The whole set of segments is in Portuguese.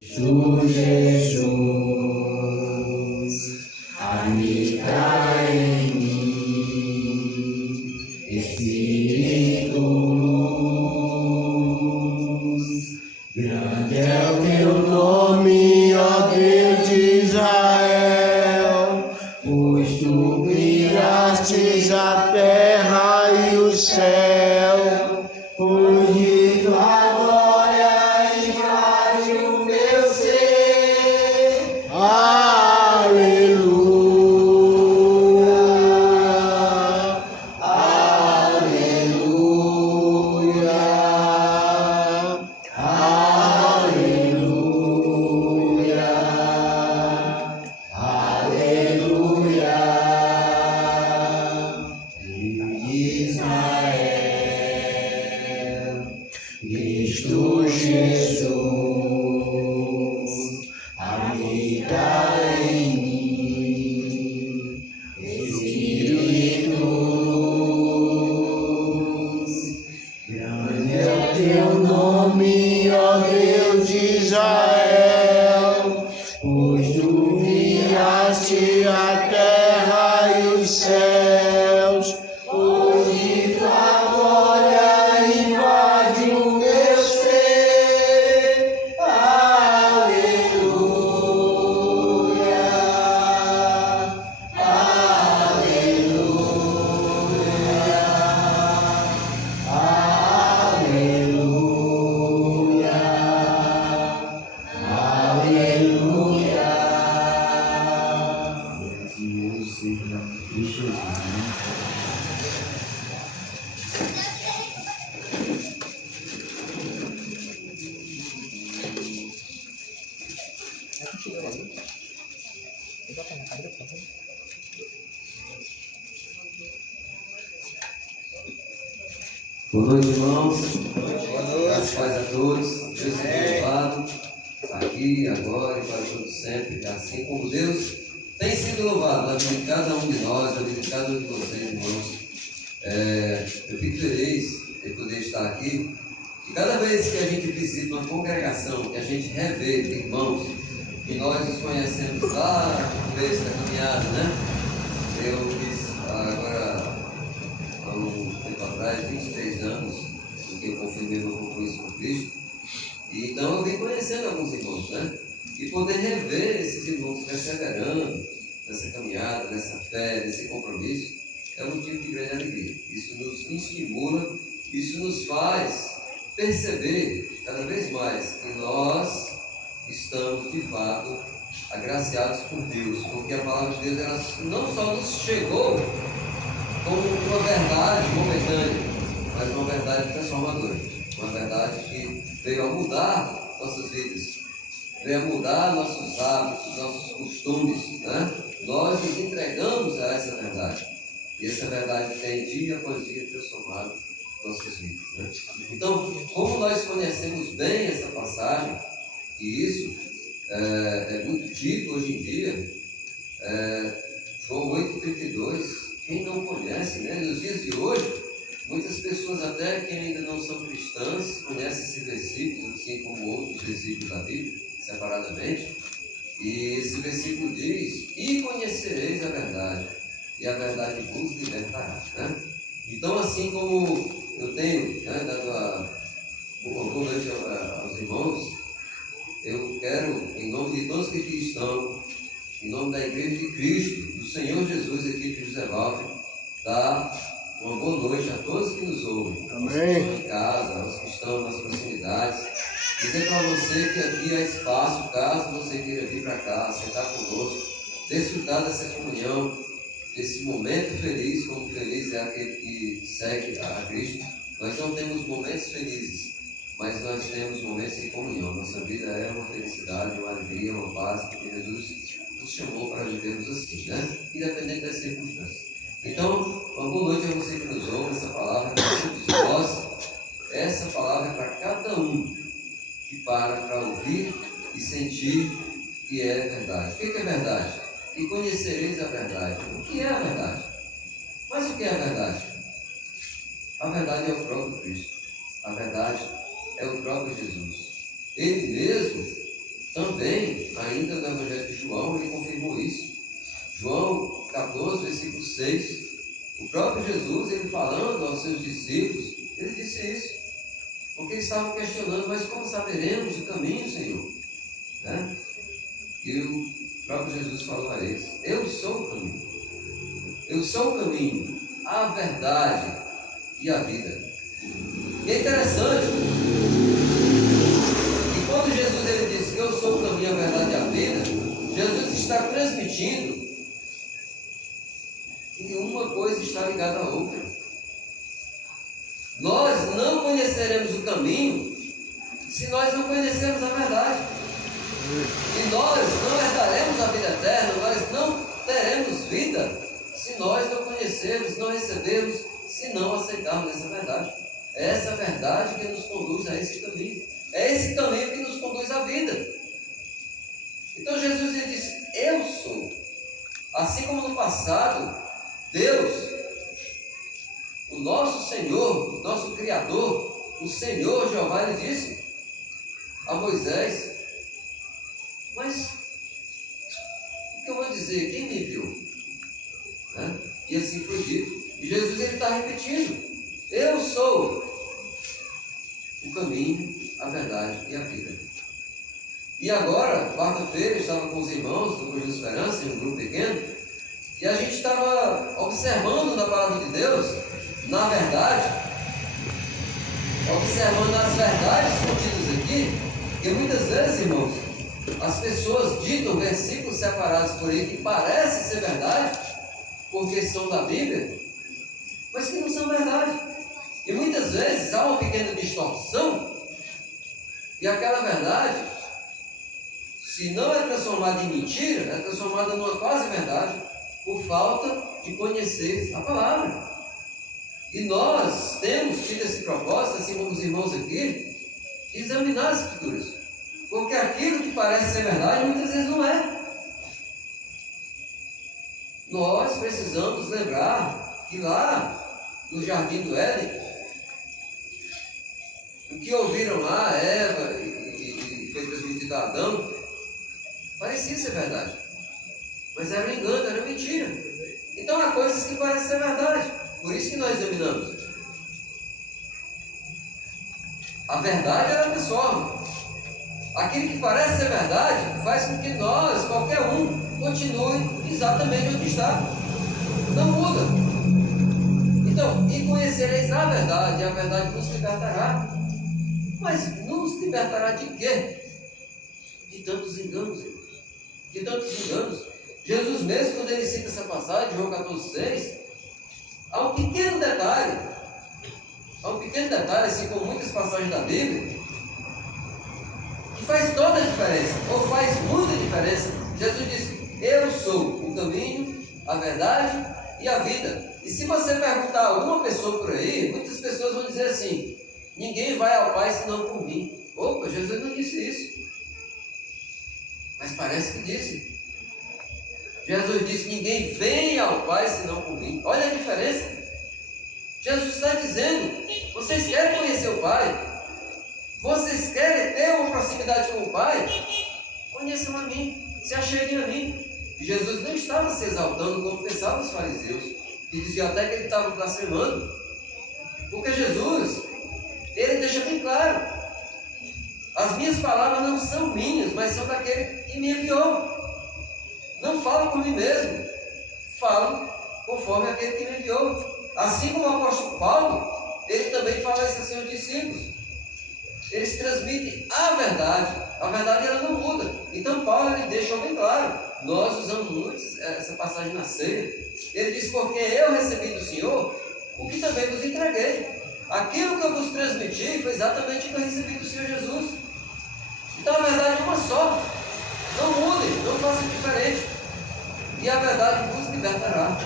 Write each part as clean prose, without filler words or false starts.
Tu, Jesus, habita em mim, Espírito luz, grande é o teu nome, ó Deus de Israel, pois tu criastes a terra e o céu, pois de tua glória invade o meu ser. Aleluia, aleluia, aleluia, aleluia. Deus de Israel, Cristo Jesus, habita em mim, Espírito luz, grande é o teu nome, ó Deus de Israel, pois tu criaste a terra e os céus, pois de tua glória invade o meu ser. Aleluia, aleluia, aleluia, aleluia. Deus seja de Jesus. Boa noite, irmãos. Boa noite. Graças a todos. Deus seja louvado, aqui, agora e para todo sempre. Assim como Deus tem sido louvado na vida de cada um de nós, na vida de cada um de vocês, irmãos. Eu fico feliz de poder estar aqui. E cada vez que a gente visita uma congregação, que a gente revê irmãos, que nós nos conhecemos lá no começo da caminhada, né? Eu fiz agora, há um tempo atrás, 23 anos, em que eu confirmei meu compromisso com Cristo. E então eu vim conhecendo alguns irmãos, né? E poder rever esses irmãos perseverando nessa caminhada, nessa fé, nesse compromisso, é um motivo de grande alegria. Isso nos estimula, isso nos faz perceber cada vez mais que nós estamos de fato agraciados por Deus, porque a palavra de Deus ela não só nos chegou como uma verdade momentânea, mas uma verdade transformadora, uma verdade que veio a mudar nossas vidas, veio a mudar nossos hábitos, nossos costumes, né? Nós nos entregamos a essa verdade, e essa verdade tem dia após dia transformado nossas vidas, né? Então, como nós conhecemos bem essa passagem, e isso é muito dito hoje em dia, João 8,32, quem não conhece, né? Nos dias de hoje, muitas pessoas até que ainda não são cristãs conhecem esse versículo, assim como outros versículos da Bíblia, separadamente, e esse versículo diz: e conhecereis a verdade, e a verdade vos libertará, né? Então, assim como eu tenho, né, dado boa noite aos irmãos, eu quero, em nome de todos que aqui estão, em nome da Igreja de Cristo, do Senhor Jesus, aqui de José Walter, dar uma boa noite a todos que nos ouvem. Amém. Aos que estão em casa, aos que estão nas proximidades. Dizer para você que aqui há espaço, caso você queira vir para cá, sentar conosco, desfrutar dessa comunhão, desse momento feliz, como feliz é aquele que segue a Cristo. Nós não temos momentos felizes, mas nós temos momentos de comunhão. Nossa vida é uma felicidade, uma alegria, uma paz, porque Jesus nos chamou para vivermos assim, né? Independente das circunstâncias. Então, uma boa noite a você que nos ouve. Essa palavra é para todos nós. Essa palavra é para cada um que para ouvir e sentir que é verdade. O que é verdade? E conhecereis a verdade. O que é a verdade? Mas o que é a verdade? A verdade é o próprio Cristo. A verdade é o próprio Jesus. Ele mesmo também, ainda no Evangelho de João, ele confirmou isso. João 14, versículo 6. O próprio Jesus, ele falando aos seus discípulos, ele disse isso. Porque eles estavam questionando, mas como saberemos o caminho, Senhor? Né? E o próprio Jesus falou a eles: eu sou o caminho. Eu sou o caminho, a verdade e a vida. E é interessante que quando Jesus ele disse que eu sou o caminho, a verdade e a vida, Jesus está transmitindo que uma coisa está ligada à outra. Nós não conheceremos o caminho se nós não conhecermos a verdade. E nós não herdaremos a vida eterna, nós não teremos vida se nós não conhecermos, não recebermos, se não aceitarmos essa verdade. É essa verdade que nos conduz a esse caminho. É esse caminho que nos conduz à vida. Então Jesus ele disse: eu sou. Assim como no passado, Deus, o nosso Senhor, o nosso Criador, o Senhor Jeová, ele disse a Moisés: mas o que eu vou dizer? Quem me viu? Né? E assim foi dito. E Jesus ele está repetindo: eu sou o caminho, a verdade e a vida. E agora, quarta-feira, eu estava com os irmãos do Cruz da Esperança, em um grupo pequeno, e a gente estava observando na palavra de Deus, na verdade, observando as verdades contidas aqui, que muitas vezes, irmãos, as pessoas ditam versículos separados por aí que parecem ser verdade, porque são da Bíblia, mas que não são verdade. E muitas vezes há uma pequena distorção, e aquela verdade, se não é transformada em mentira, é transformada numa quase verdade, por falta de conhecer a palavra. E nós temos tido esse propósito, assim como os irmãos aqui, de examinar as Escrituras. Porque aquilo que parece ser verdade, muitas vezes não é. Nós precisamos lembrar que lá no Jardim do Éden, o que ouviram lá, Eva, e foi transmitido a Adão, parecia ser verdade. Mas era um engano, era mentira. Então há coisas que parecem ser verdade. Por isso que nós examinamos. A verdade ela transforma. Aquilo que parece ser verdade faz com que nós, qualquer um, continue exatamente onde está. Não muda. Então, e conhecereis a verdade, e a verdade nos libertará. Mas nos libertará de quê? De tantos enganos, irmãos. De tantos enganos. Jesus mesmo, quando ele cita essa passagem, João 14,6, há um pequeno detalhe, assim como muitas passagens da Bíblia, que faz toda a diferença, ou faz muita diferença. Jesus disse: eu sou o caminho, a verdade e a vida. E se você perguntar a alguma pessoa por aí, muitas pessoas vão dizer assim: ninguém vai ao Pai senão por mim. Opa, Jesus não disse isso. Mas parece que disse. Jesus disse: ninguém vem ao Pai senão por mim. Olha a diferença. Jesus está dizendo: vocês querem conhecer o Pai? Vocês querem ter uma proximidade com o Pai? Conheçam a mim, se acheguem a mim. E Jesus não estava se exaltando como pensavam os fariseus, que diziam até que ele estava blasfemando. Porque Jesus, ele deixa bem claro: as minhas palavras não são minhas, mas são daquele que me enviou. Não falo por mim mesmo, falo conforme aquele que me enviou. Assim como o apóstolo Paulo, ele também fala isso a seus discípulos. Eles transmitem a verdade ela não muda. Então Paulo ele deixa bem claro, nós usamos muito essa passagem na ceia. Ele diz: porque eu recebi do Senhor o que também vos entreguei. Aquilo que eu vos transmiti foi exatamente o que eu recebi do Senhor Jesus. Então a verdade é uma só. Não mudem, não façam diferente. E a verdade vos libertará.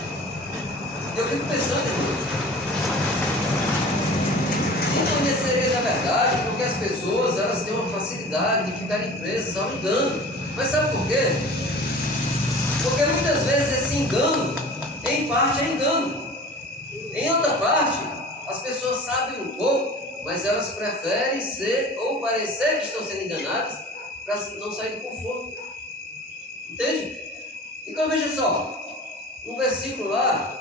Eu fico pensando, e conhecereis a verdade, porque as pessoas elas têm uma facilidade de ficarem presas ao engano. Mas sabe por quê? Porque muitas vezes esse engano, em parte é engano. Em outra parte, as pessoas sabem um pouco, mas elas preferem ser ou parecer que estão sendo enganadas para não sair do conforto. Entende? Então veja só, um versículo lá,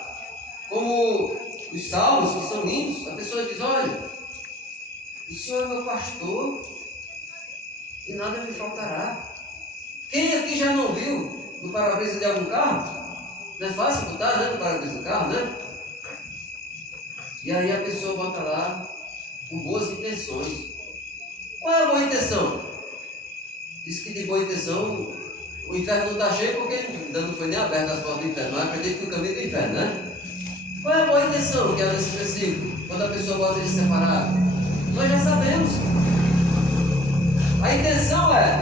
como os salmos, que são lindos, a pessoa diz: olha, o Senhor é meu pastor e nada me faltará. Quem aqui já não viu no para-brisa de algum carro? Não é fácil botar, né, no para-brisa do carro, né? E aí a pessoa bota lá com boas intenções. Qual é a boa intenção? Diz que de boa intenção o inferno não está cheio porque ainda não foi nem aberto as portas do inferno. Mas acredito que o caminho do inferno, né? Qual é a boa intenção que é nesse versículo? Quando a pessoa bota ele separado? Nós já sabemos. A intenção é: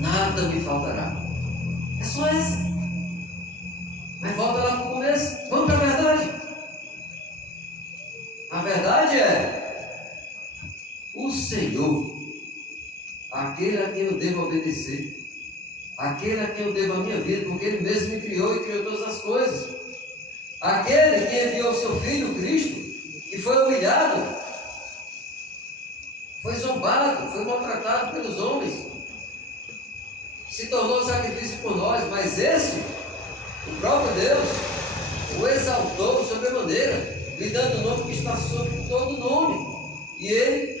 nada me faltará. É só essa. Mas volta lá para o começo. Vamos para a verdade. A verdade é: o Senhor, aquele a quem eu devo obedecer, aquele a quem eu devo a minha vida, porque Ele mesmo me criou e criou todas as coisas. Aquele que enviou o seu Filho, Cristo, que foi humilhado, foi zombado, foi maltratado pelos homens, se tornou sacrifício por nós, mas esse, o próprio Deus, o exaltou sobremaneira, lhe dando o nome que está sobre todo nome. E ele,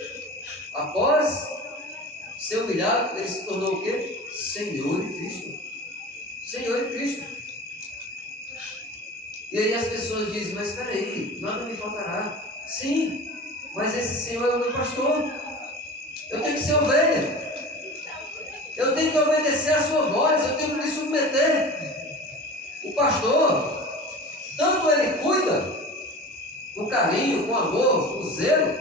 após ser humilhado, ele se tornou o quê? Senhor e Cristo. Senhor e Cristo. E aí as pessoas dizem: mas espera aí, nada me faltará. Sim, mas esse Senhor é o meu pastor. Eu tenho que ser ovelha. Eu tenho que obedecer a sua voz, eu tenho que me submeter. O pastor, tanto ele cuida com carinho, com amor, com zelo,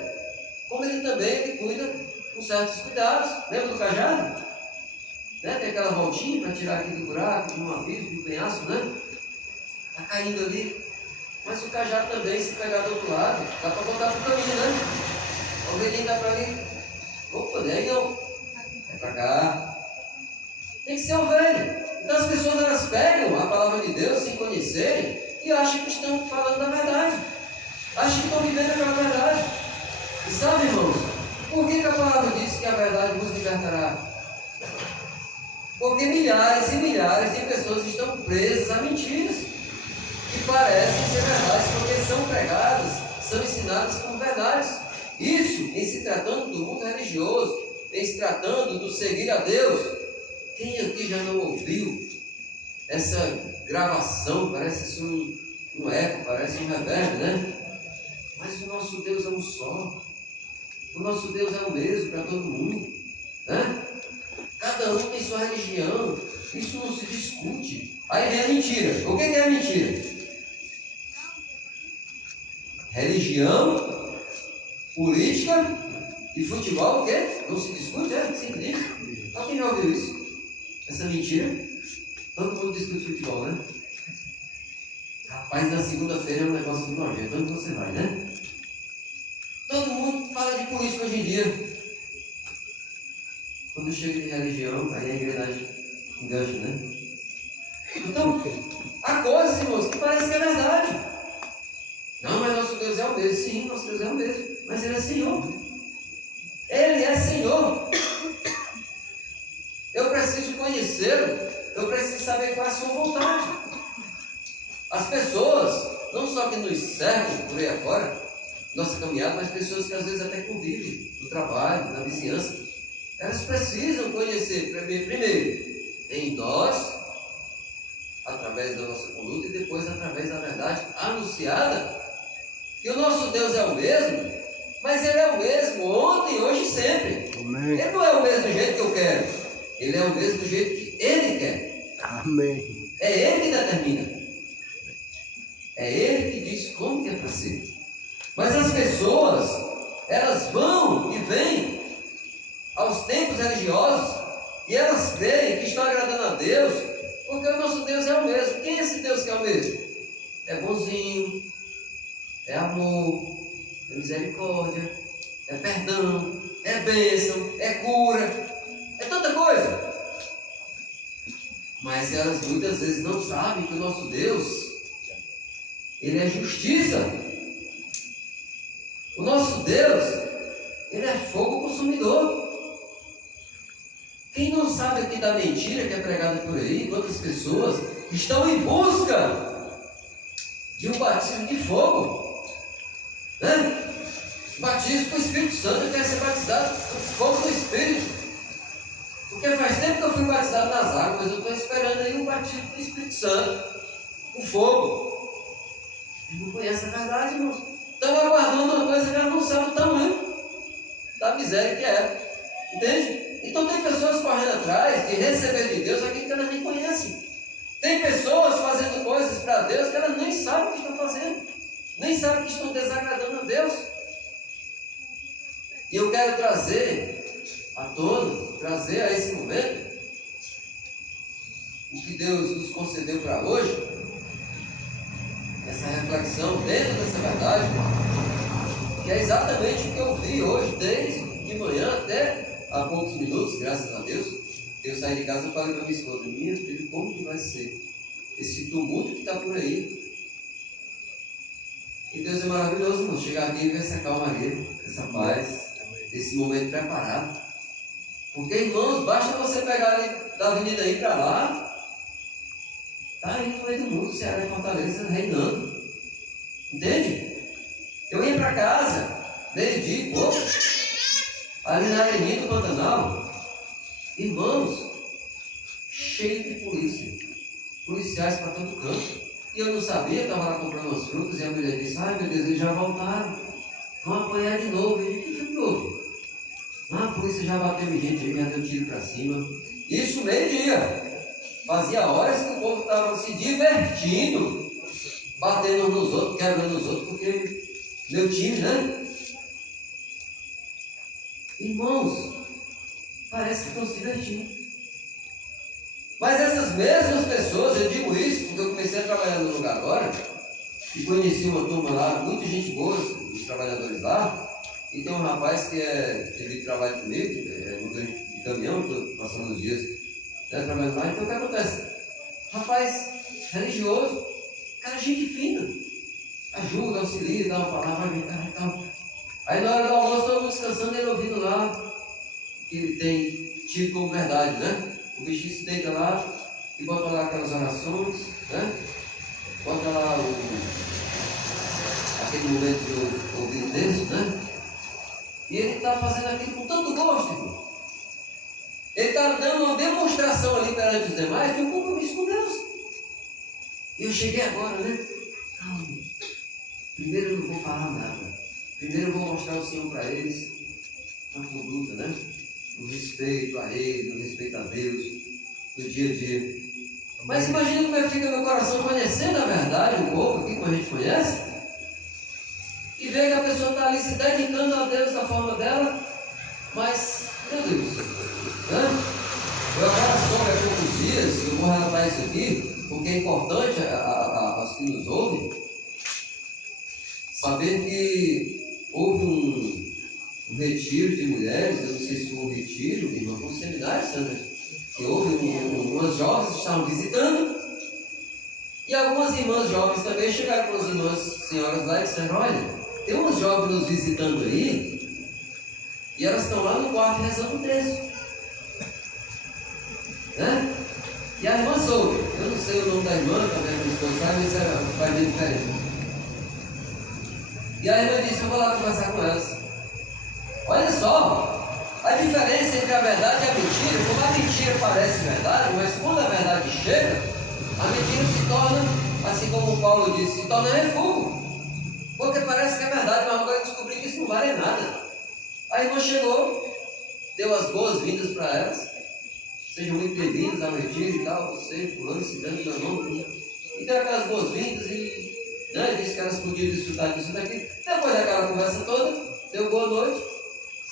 como ele também cuida com certos cuidados. Lembra do cajado? Né? Tem aquela voltinha para tirar aqui do buraco, de um abismo, de um penhasco, né? Está caindo ali. Mas o cajado também, se pegar do outro lado, dá para botar para o caminho, né? A ovelhinha dá para ali. Opa, nem não. É para cá. Tem que ser ovelha. Então as pessoas, elas pegam a palavra de Deus sem conhecerem e acham que estão falando da verdade. Acham que estão vivendo aquela verdade. E sabe, irmãos, por que a palavra diz que a verdade vos libertará? Porque milhares e milhares de pessoas estão presas a mentiras que parecem ser verdades, porque são pregadas, são ensinadas como verdades. Isso em se tratando do mundo religioso, em se tratando do seguir a Deus. Quem aqui já não ouviu essa gravação? Parece um eco, parece um reverb, né? Mas o nosso Deus é um só. O nosso Deus é o mesmo para todo mundo, né? Cada um tem sua religião. Isso não se discute. Aí vem a mentira. O que é a mentira? Religião, política e futebol, o quê? Não se discute, é? Sim, diz. Só quem já ouviu isso? Essa mentira? Todo mundo discute futebol, né? Rapaz, na segunda-feira é um negócio muito nojento. Onde você vai, né? Todo mundo fala de política hoje em dia. Quando chega de religião, aí a engrenagem engancha, né? Então, há coisas, irmãos, que parece que é verdade. Não, mas nosso Deus é o mesmo. Sim, nosso Deus é o mesmo. Mas Ele é Senhor. Ele é Senhor. Eu preciso conhecê-lo. Eu preciso saber qual é a sua vontade. As pessoas, não só que nos servem por aí afora, nossa caminhada, mas pessoas que às vezes até convivem no trabalho, na vizinhança, elas precisam conhecer primeiro em nós, através da nossa conduta, e depois através da verdade anunciada, que o nosso Deus é o mesmo, mas Ele é o mesmo ontem, hoje e sempre. Amém. Ele não é o mesmo jeito que eu quero, Ele é o mesmo jeito que Ele quer. Amém. É Ele que determina. É Ele que diz como que é para ser. Mas as pessoas, elas vão e vêm aos templos religiosos e elas creem que estão agradando a Deus, porque o nosso Deus é o mesmo. Quem é esse Deus que é o mesmo? É bonzinho, é amor, é misericórdia, é perdão, é bênção, é cura, é tanta coisa. Mas elas muitas vezes não sabem que o nosso Deus, Ele é justiça. O nosso Deus, Ele é fogo consumidor. não sabe aqui da mentira que é pregada por aí, quantas pessoas estão em busca de um batismo de fogo, né? Batismo com o Espírito Santo. Eu quero ser batizado com fogo do Espírito, porque faz tempo que eu fui batizado nas águas, mas eu estou esperando aí um batismo com o Espírito Santo, com fogo. Eles não conhecem a verdade, irmãos. Estão aguardando uma coisa que elas não sabem o tamanho da miséria que é, entende? Então tem pessoas correndo atrás de receber de Deus aquilo que elas nem conhecem. Tem pessoas fazendo coisas para Deus que elas nem sabem o que estão fazendo, nem sabem que estão desagradando a Deus. E eu quero trazer à tona, trazer a esse momento o que Deus nos concedeu para hoje, essa reflexão dentro dessa verdade, que é exatamente o que eu vi hoje, desde de manhã até há poucos minutos, graças a Deus. Eu saí de casa e falei para minha esposa: minha filha, como que vai ser esse tumulto que está por aí? E Deus é maravilhoso, irmão. Chegar aqui e ver essa calmaria, essa paz, esse momento preparado. Porque, irmãos, basta você pegar ali da avenida aí para lá, está aí no meio do mundo, Ceará e Fortaleza reinando. Entende? Eu ia para casa, meio-dia e pouco, ali na Areninha do Pantanal, irmãos, cheio de policiais para todo canto. E eu não sabia, estava lá comprando umas frutas, e a mulher disse: ai meu Deus, eles já voltaram, vão apanhar de novo. E o que foi que houve? A polícia já bateu em gente, já deu tiro para cima. Isso meio-dia. Fazia horas que o povo estava se divertindo, batendo nos outros, quebrando os outros, porque meu time, né? Irmãos, parece que estão se divertindo. Mas essas mesmas pessoas, eu digo isso porque eu comecei a trabalhar no lugar agora e conheci uma turma lá, muita gente boa, os trabalhadores lá. E tem um rapaz que ele trabalha comigo, de caminhão, estou passando os dias, né, trabalhando lá. Então o que acontece? Rapaz religioso, cara, gente fina, ajuda, auxilia, dá uma palavra, vem cá e tal. Aí na hora do almoço, todo mundo descansando, ele ouvindo lá, que ele tem tido como verdade, né? O bichinho se deita lá e bota lá aquelas orações, né? Bota lá aquele momento de ouvir Deus, né? E ele está fazendo aquilo com tanto gosto, irmão. Ele está dando uma demonstração ali perante os demais de um compromisso com Deus. E eu cheguei agora, né? Calma. Primeiro eu não vou falar nada. Primeiro eu vou mostrar o Senhor para eles, na conduta, né? No respeito a Ele, no respeito a Deus, no dia a dia. Mas imagina como é que fica meu coração conhecendo a verdade, um pouco aqui, como a gente conhece, e ver que a pessoa está ali se dedicando a Deus da forma dela, mas, meu Deus, né? Eu agora soube há poucos dias, eu vou relatar isso aqui, porque é importante aos que nos ouvem, saber que houve um retiro de mulheres, eu não sei se foi um retiro, irmão, foi um seminário, Sandra, que houve umas jovens que estavam visitando, e algumas irmãs jovens também chegaram com as irmãs senhoras lá e disseram: olha, tem umas jovens nos visitando aí, e elas estão lá no quarto rezando o texto, né? E a irmã soube, eu não sei o nome da irmã, também não estou sabendo, mas ela faz bem diferença. E a irmã disse: eu vou lá conversar com elas. Olha só, a diferença entre a verdade e a mentira. Como a mentira parece verdade, mas quando a verdade chega, a mentira se torna, assim como o Paulo disse, se torna refúgio. Porque parece que é verdade, mas agora eu descobri que isso não vale nada. A irmã chegou, deu as boas-vindas para elas. Sejam muito bem-vindos ao retiro e tal, você, fulano, citando meu nome. E deu aquelas boas-vindas e, né, disse que elas podiam desfrutar disso daqui. Depois daquela conversa toda, deu boa noite,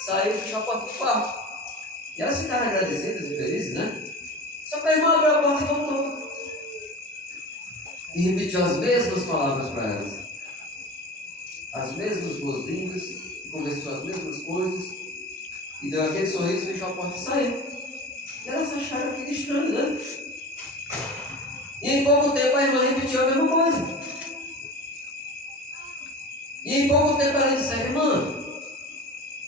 saiu e fechou a porta do quarto. E elas ficaram agradecidas e felizes, né? Só que a irmã abriu a porta e voltou. E repetiu as mesmas palavras para elas. As mesmas boas-vindas, conversou as mesmas coisas, e deu aquele sorriso, fechou a porta e saiu. E elas acharam aquilo estranho, né? E em pouco tempo a irmã repetiu a mesma coisa. E em pouco tempo ela disse: irmã,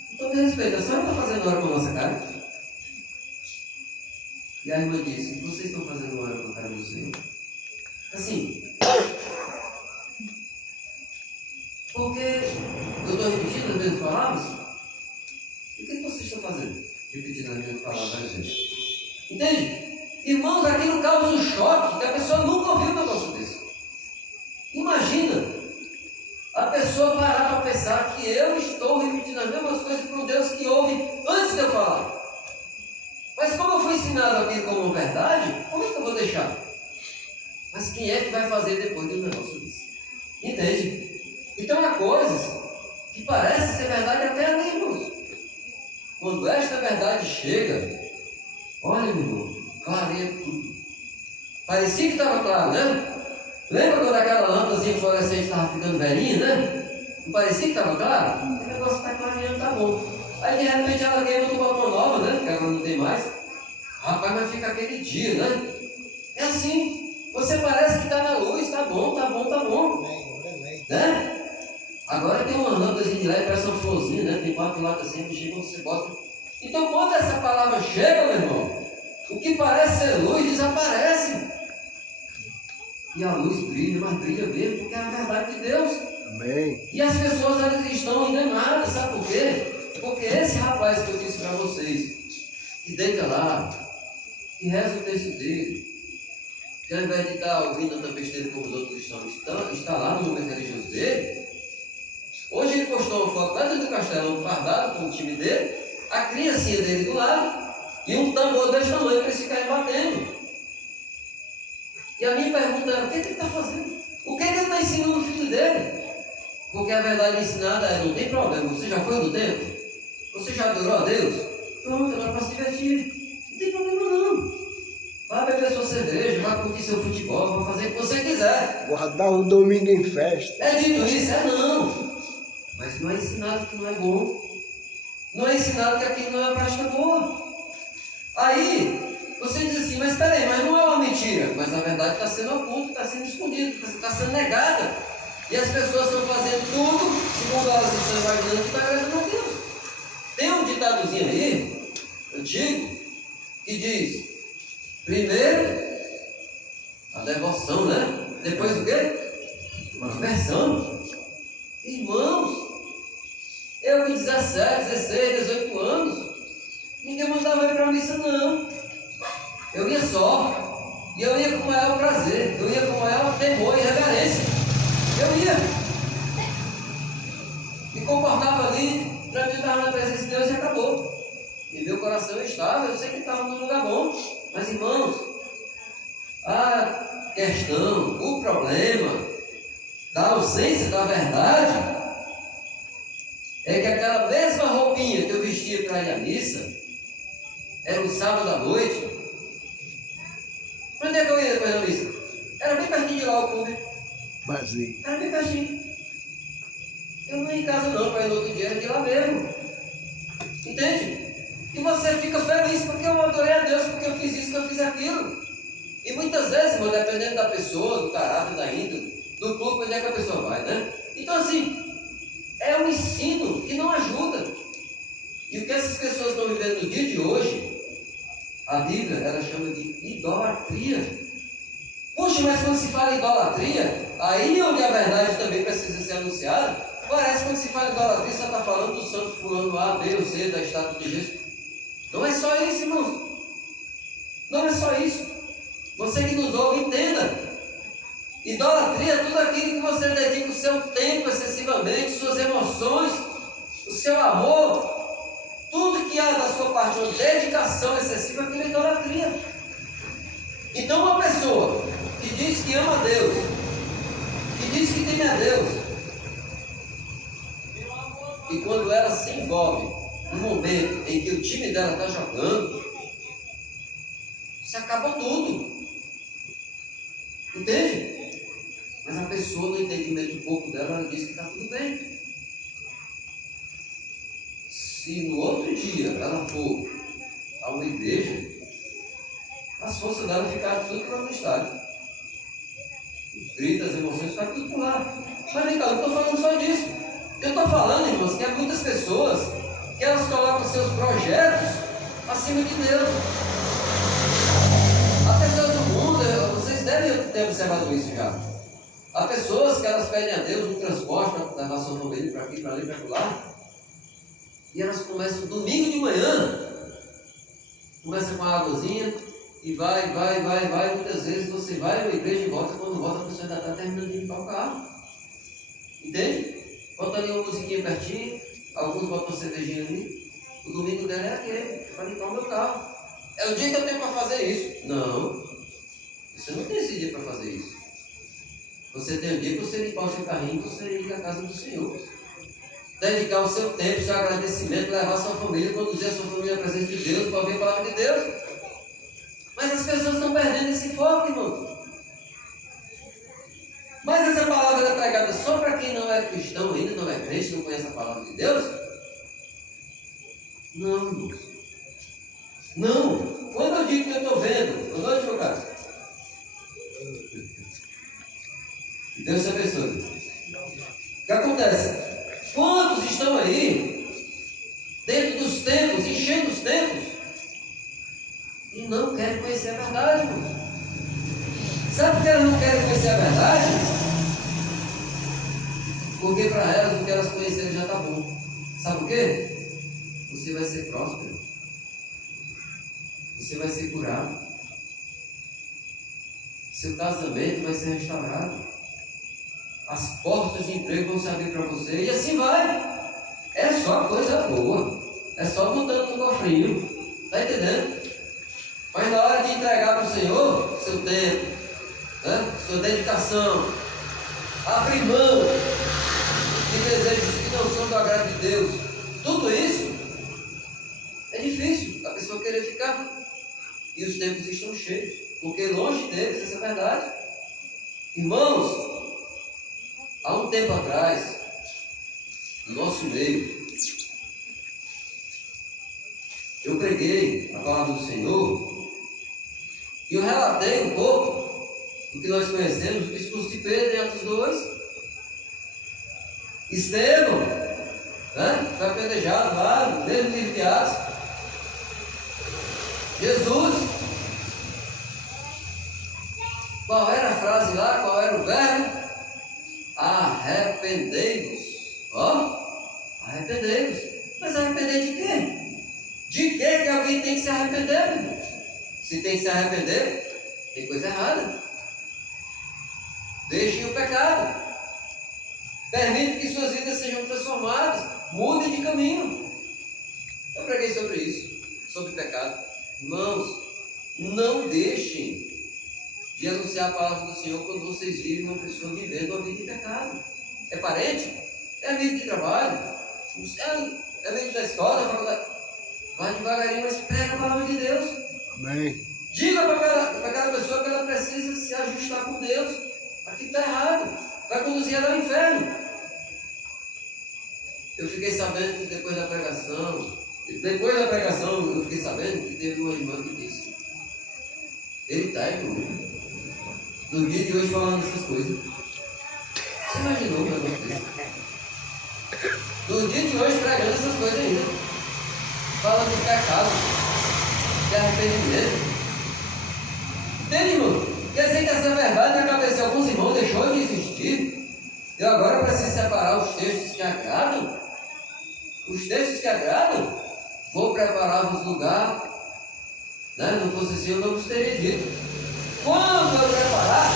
com todo respeito, a senhora está fazendo hora com a nossa cara? E a irmã disse: o que vocês estão fazendo hora com a cara do Senhor? Assim, porque eu estou repetindo as mesmas palavras? E o que vocês estão fazendo? Repetindo as mesmas palavras às vezes. Entende? Irmãos, aquilo causa um choque que a pessoa nunca ouviu um negócio desse. Imagina a pessoa parar para pensar que eu estou repetindo as mesmas coisas para um Deus que ouve antes de eu falar. Mas como eu fui ensinado aqui como verdade, como é que eu vou deixar? Mas quem é que vai fazer depois de um negócio desse? Entende? Então há coisas que parecem ser verdade até ali, irmãos. Quando esta verdade chega, olha, meu irmão, clareia tudo. Parecia que estava claro, né? Lembra quando aquela lâmpadazinha fluorescente estava ficando velhinha, né? Não parecia que estava claro? O negócio está clareando, tá bom. Aí de repente ela queima, tu bota uma nova, né? Que agora não tem mais. Rapaz, mas fica aquele dia, né? É assim. Você parece que está na luz, tá bom, tá bom, tá bom. Né? Agora tem uma lâmpadazinha de LED, parece uma florzinha, né? Tem 4 latas assim, chega quando você bota. Então quando essa palavra chega, meu irmão, o que parece ser luz desaparece. E a luz brilha, mas brilha mesmo, porque é a verdade de Deus. Amém. E as pessoas elas estão enganadas, sabe por quê? Porque esse rapaz que eu disse para vocês, que deita lá, que reza o texto dele, que ao invés de estar ouvindo tanta besteira como os outros está lá no momento religioso dele. Hoje ele postou uma foto lá dentro do castelão fardado com o time dele, a criancinha dele do lado e um tambor desse tamanho para eles ficarem batendo. E a minha pergunta era: o que ele está fazendo? O que ele está ensinando o filho dele? Porque a verdade ensinada é: não tem problema, você já foi no templo? Você já adorou a Deus? Pronto, agora para se divertir. Não tem problema não. Vai beber sua cerveja, vai curtir seu futebol, vai fazer o que você quiser. Guardar o domingo em festa. É dito isso? É não. Mas não é ensinado que não é bom. Não é ensinado que aquilo não é uma prática boa. Aí, você diz assim: mas peraí, mas não é uma mentira. Mas na verdade está sendo oculto, está sendo escondido, está sendo negada. E as pessoas estão fazendo tudo segundo elas estão imaginando que está agradando a Deus. Tem um ditadozinho aí, antigo, que diz: primeiro, a devoção, né? Depois o quê? A diversão. Irmãos, eu com 17, 16, 18 anos, ninguém mandava ir para a missa, não. Eu ia só. E eu ia com o maior prazer. Eu ia com o maior temor e reverência. Eu ia. Me comportava ali, para mim estava na presença de Deus e acabou. E meu coração estava, eu sei que estava num lugar bom. Mas irmãos, a questão, o problema da ausência da verdade é que aquela mesma roupinha que eu vestia para ir à missa era um sábado à noite. Onde é que eu ia depois da missa? Era bem pertinho de lá o clube. Vazio. Era bem pertinho. Eu não ia em casa não, para ir no outro dia, era de lá mesmo. Entende? E você fica feliz porque eu adorei a Deus, porque eu fiz isso, que eu fiz aquilo. E muitas vezes, irmão, dependendo da pessoa, do caráter, da índole, do clube, onde é que a pessoa vai, né? Então assim, é um ensino que não ajuda. E o que essas pessoas estão vivendo no dia de hoje, a Bíblia, ela chama de idolatria. Puxa, mas quando se fala em idolatria, aí onde a verdade também precisa ser anunciada, parece que quando se fala em idolatria, você está falando do santo fulano A, B ou C, da estátua de Jesus. Não é só isso, irmãos. Não é só isso. Você que nos ouve, entenda. Idolatria é tudo aquilo que você dedica o seu tempo excessivamente, suas emoções, o seu amor, tudo que há da sua parte, uma dedicação excessiva, aquilo é idolatria. Então uma pessoa que diz que ama a Deus, que diz que teme a Deus, e quando ela se envolve no momento em que o time dela está jogando, se acabou tudo. Entende? Mas a pessoa, no entendimento um pouco dela, ela diz que está tudo bem. Se no outro dia ela for a uma igreja, as forças dela ficaram tudo lá no estádio. Os gritos, as emoções ficaram tudo por lá. Mas vem cá, eu não estou falando só disso. Eu estou falando, irmãos, que há muitas pessoas que elas colocam seus projetos acima de Deus. tem observado isso já. Há pessoas que elas pedem a Deus um transporte para levar sua família para aqui, para ali, para lá. E elas começam domingo de manhã, começa com a águazinha e vai. Muitas vezes você vai à igreja e volta, quando volta a pessoa ainda está terminando de limpar o carro. Entende? Bota ali uma musiquinha pertinho, alguns botam uma cervejinha ali. O domingo dela é aquele, para limpar o meu carro. É o dia que eu tenho para fazer isso. Não, você não tem esse dia para fazer isso. Você tem o dia para você limpar o seu carrinho, para você ir à casa do Senhor. Dedicar o seu tempo, o seu agradecimento, levar a sua família, conduzir a sua família à presença de Deus, para ouvir a palavra de Deus. Mas as pessoas estão perdendo esse foco, irmão. Mas essa palavra é pregada só para quem não é cristão ainda, não é crente, não conhece a palavra de Deus? Não, irmãos. Não. Quando eu digo que eu estou vendo, boa noite, meu cara. Deus te abençoe. O que acontece? Quantos estão aí, dentro dos templos, enchendo os templos, e não querem conhecer a verdade, irmão? Sabe por que elas não querem conhecer a verdade? Porque para elas o que elas conhecerem já está bom. Sabe por quê? Você vai ser próspero. Você vai ser curado. Seu casamento vai ser restaurado. As portas de emprego vão se abrir para você. E assim vai. É só coisa boa. É só botando no cofrinho. Está entendendo? Mas na hora de entregar para o Senhor seu tempo, né? Sua dedicação, abrir mão de desejos que não são do agrado de Deus, tudo isso é difícil a pessoa querer ficar. E os tempos estão cheios, porque longe deles essa é verdade. Irmãos, há um tempo atrás, no nosso meio, eu preguei a palavra do Senhor e eu relatei um pouco do que nós conhecemos, o discurso de Pedro em Atos 2. Estevão, né? Foi apedrejado lá, no mesmo livro de Atos. Jesus, qual era a frase lá? Qual era o verbo? Arrependei-vos. Arrependei-vos. Mas arrepender de quê? De quê que alguém tem que se arrepender? Se tem que se arrepender, tem coisa errada. Deixem o pecado. Permite que suas vidas sejam transformadas. Mudem de caminho. Eu preguei sobre isso, sobre pecado. Irmãos, não deixem de anunciar a palavra do Senhor quando vocês vivem uma pessoa vivendo uma vida de pecado. É parente? É amigo de trabalho? É amigo da escola, da faculdade? Vai devagarinho, mas prega a palavra de Deus. Amém. Diga para aquela pessoa que ela precisa se ajustar com Deus. Aqui está errado. Vai conduzir ela ao inferno. Eu fiquei sabendo que depois da pregação, eu fiquei sabendo que teve uma irmã que disse: ele está incluído. No dia de hoje falando essas coisas. Você imaginou um negócio desse? No dia de hoje pregando essas coisas ainda. Falando de pecado, de arrependimento. Entende, irmão? Quer dizer que essa verdade na cabeça de alguns irmãos deixou de existir. Eu agora preciso separar os textos que agradam. Os textos que agradam. Vou preparar-vos lugar. Né? Não fosse assim, eu não vos teria dito. Quando eu preparar,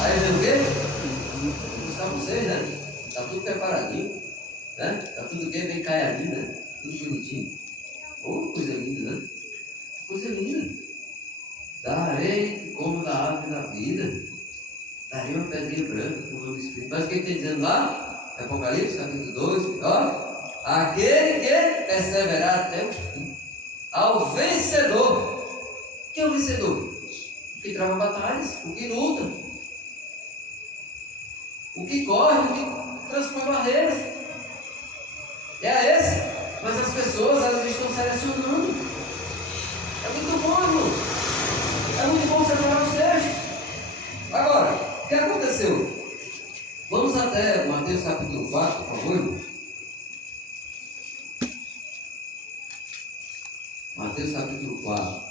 aí vem o quê? Vou buscar vocês, né? Está tudo preparadinho. Né? Está tudo bem caiadinho, né? Tudo bonitinho. Oh, coisa linda, né? Coisa linda. Darei como da árvore da vida. Darei uma pedrinha branca como o nome do Espírito. Mas o que está dizendo lá? Apocalipse, capítulo 2. Ó. Aquele que perseverar até o fim. Ao vencedor. Quem é o vencedor? O que trava batalhas, o que luta, o que corre, o que transpõe barreiras. É esse. Mas as pessoas, elas estão selecionando. É muito bom, irmão. É muito bom separar os textos. Agora, o que aconteceu? Vamos até Mateus capítulo 4, por favor, irmão. Mateus capítulo 4.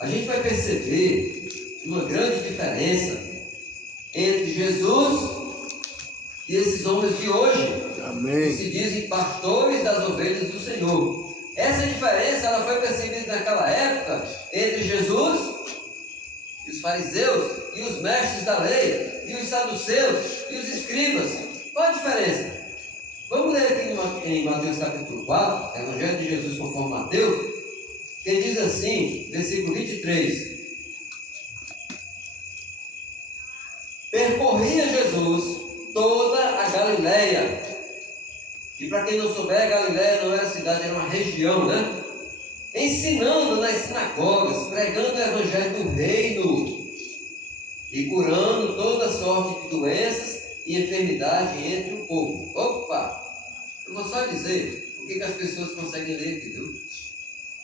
a gente vai perceber uma grande diferença entre Jesus e esses homens de hoje, Amém. que se dizem pastores das ovelhas do Senhor. Essa diferença ela foi percebida naquela época entre Jesus e os fariseus e os mestres da lei e os saduceus e os escribas. Qual a diferença? Vamos ler aqui em Mateus capítulo 4, Evangelho de Jesus conforme Mateus, que diz assim, versículo 23: percorria Jesus toda a Galileia. E para quem não souber, Galileia não era cidade, era uma região, né? Ensinando nas sinagogas, pregando o evangelho do reino e curando toda sorte de doenças e enfermidade entre o povo. Opa! Eu vou só dizer o que as pessoas conseguem ler aqui, viu?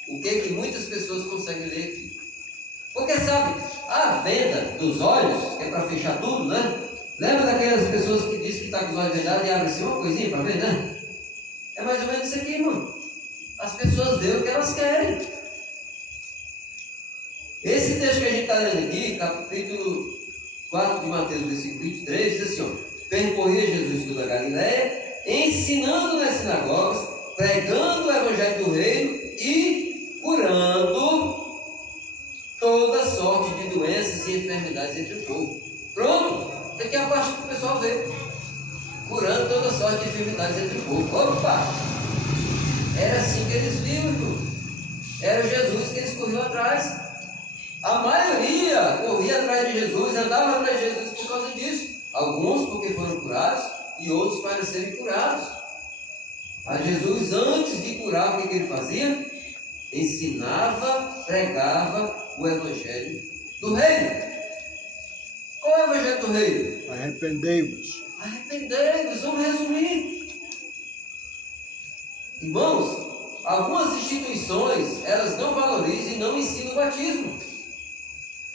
O que muitas pessoas conseguem ler aqui. Porque sabe, a venda dos olhos, que é para fechar tudo, né? Lembra daquelas pessoas que dizem que está com os olhos vendados e abre assim uma coisinha para ver, né? É mais ou menos isso aqui, irmão. As pessoas veem o que elas querem. Esse texto que a gente está lendo aqui, capítulo 4 de Mateus, versículo 23, diz assim, ó: percorria Jesus toda a Galileia, ensinando nas sinagogas, pregando o evangelho do reino e curando toda sorte de doenças e enfermidades entre o povo. Pronto! Aqui é a parte que o pessoal vê. Curando toda sorte de enfermidades entre o povo. Opa! Era assim que eles viam, irmão. Era Jesus que eles corriam atrás. A maioria corria atrás de Jesus, andava atrás de Jesus por causa disso. Alguns porque foram curados e outros para serem curados. Mas Jesus, antes de curar, o que ele fazia? Ensinava, pregava o evangelho do reino. Qual é o evangelho do reino? Arrependei-vos. Arrependei-vos, vamos resumir. Irmãos, algumas instituições, elas não valorizam e não ensinam o batismo.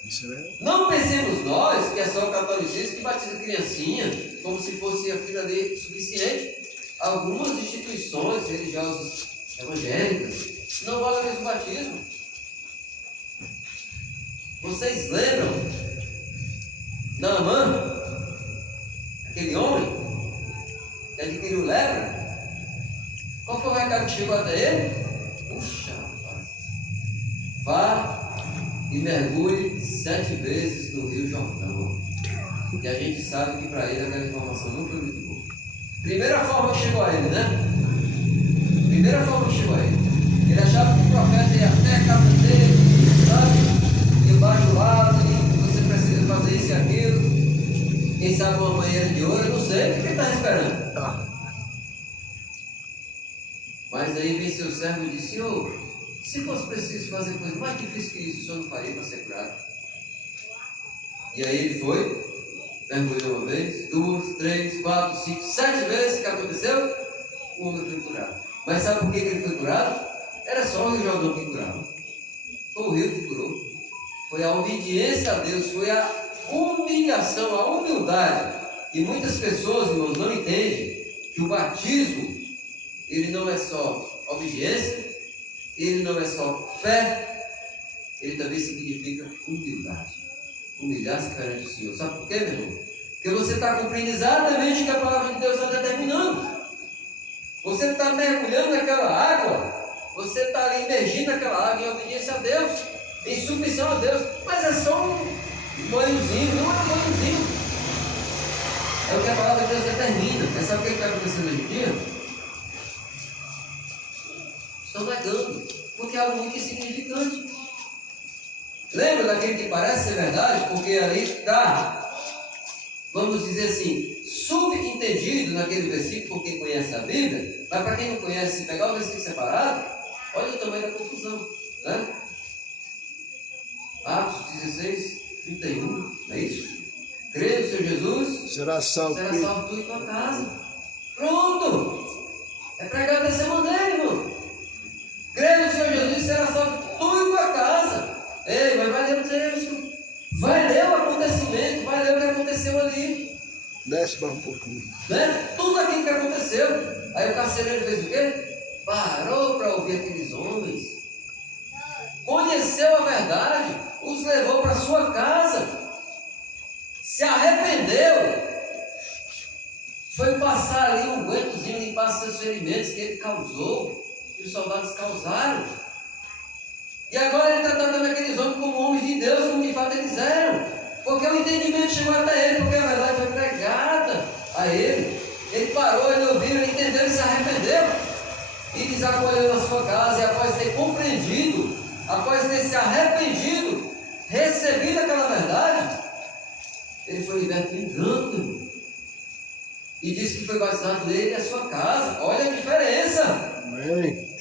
Isso é. Não pensemos nós que é só o catolicismo que batiza criancinha, como se fosse aquilo ali suficiente. Algumas instituições religiosas evangélicas não valorizam o batismo. Vocês lembram? Naamã, aquele homem que adquiriu lepra, qual foi o recado que chegou até ele? Puxa, rapaz, vá e mergulhe 7 vezes no Rio Jordão. E a gente sabe que para ele aquela informação não foi muito boa. Primeira forma que chegou a ele, né? Primeira forma que chegou a ele. Ele achava que o profeta ia até a casa dele, sabe? Embaixo do lado, e você precisa fazer isso e aquilo. Quem sabe uma banheira de ouro, eu não sei, o que ele está esperando? Mas aí vem seu servo e disse: Senhor, se fosse preciso fazer coisa mais difícil que isso, o senhor não faria para ser curado? E aí ele foi, mergulhou uma vez, 2, 3, 4, 5, 7 vezes. O que aconteceu? O homem foi curado. Mas sabe por que ele foi curado? Era só o Rio Jordão que curava. Foi o rio que curou. Foi a obediência a Deus, foi a humilhação, a humildade. E muitas pessoas, irmãos, não entendem que o batismo, ele não é só obediência, ele não é só fé, ele também significa humildade. Humilhar-se perante o Senhor. Sabe por quê, meu irmão? Porque você está cumprindo exatamente o que a palavra de Deus está determinando. Você está mergulhando naquela água, você está ali imergindo naquela água em obediência a Deus, em submissão a Deus. Mas é só um banhozinho, não é um banhozinho. É o que a palavra de Deus determina. Mas sabe o que está acontecendo hoje em dia? Estão negando, porque é algo muito insignificante. Lembra daquele que parece ser verdade? Porque ali está, vamos dizer assim, subentendido naquele versículo por quem conhece a Bíblia, mas para quem não conhece, se pegar o versículo separado, olha o tamanho da confusão, né? Atos 16, 31, não é isso? Crê no Senhor Jesus, Será salvo tu e tua casa. Pronto! É pregado dessa maneira, irmão. Crê no Senhor Jesus, será salvo tu e tua casa. Ei, mas vai ler o texto, vai ler o acontecimento, vai ler o que aconteceu ali. Desce mais um pouquinho. Né? Tudo aquilo que aconteceu. Aí o carcereiro fez o quê? Parou para ouvir aqueles homens. Conheceu a verdade. sua casa, se arrependeu, foi passar ali um guentozinho, limpar seus ferimentos que ele causou, que os soldados causaram. E agora ele está tratando aqueles homens como homens de Deus, como de fato eles eram. Porque o entendimento chegou até ele, porque a verdade foi pregada a ele. Ele parou, ele ouviu, ele entendeu, ele se arrependeu. E lhes acolheu na sua casa, e após ter compreendido, após ter se arrependido, recebido aquela verdade, ele foi liberto do engano, irmão. E disse que foi batizado ele e a sua casa. Olha a diferença. Amém.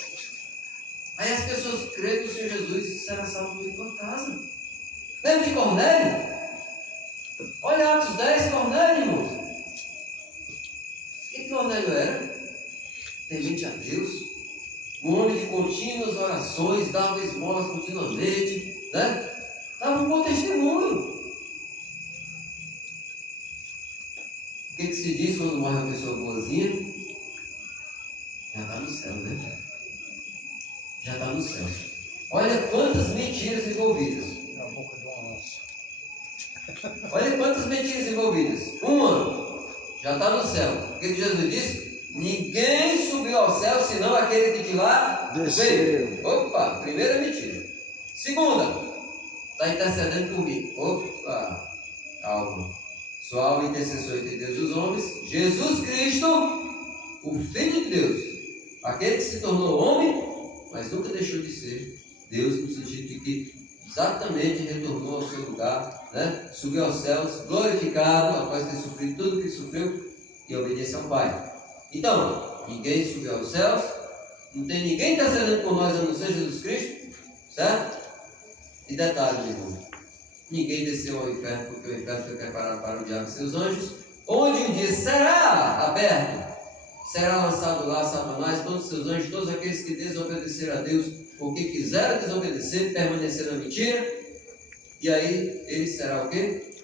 Aí as pessoas creem que o Senhor Jesus será salvo em tua casa. Lembra de Cornélio? Olha Atos 10, Cornélio, irmãos. O que Cornélio era? Temente a Deus, um homem de contínuas orações, dava esmolas continuamente, né? Dava um bom testemunho. O que se diz quando morre uma pessoa boazinha? Já está no céu, né? Já está no céu. Olha quantas mentiras envolvidas. Olha quantas mentiras envolvidas. Uma, já está no céu. O que Jesus disse? Ninguém subiu ao céu senão aquele que de lá veio. Opa, primeira mentira. Segunda, está intercedendo por mim. Opa, calma. Sua alma intercessor entre Deus e os homens, Jesus Cristo, o Filho de Deus, aquele que se tornou homem, mas nunca deixou de ser Deus, no sentido de que exatamente retornou ao seu lugar, né? Subiu aos céus, glorificado, após ter sofrido tudo o que sofreu, e obedece ao Pai. Então, ninguém subiu aos céus, não tem ninguém intercedendo por nós a não ser Jesus Cristo, certo? E detalhe, meu irmão. Ninguém desceu ao inferno, porque o inferno foi preparado para o diabo e seus anjos, onde um dia será aberto, será lançado lá Satanás, todos os seus anjos, todos aqueles que desobedeceram a Deus, porque quiseram desobedecer, permanecer na mentira, e aí ele será o quê?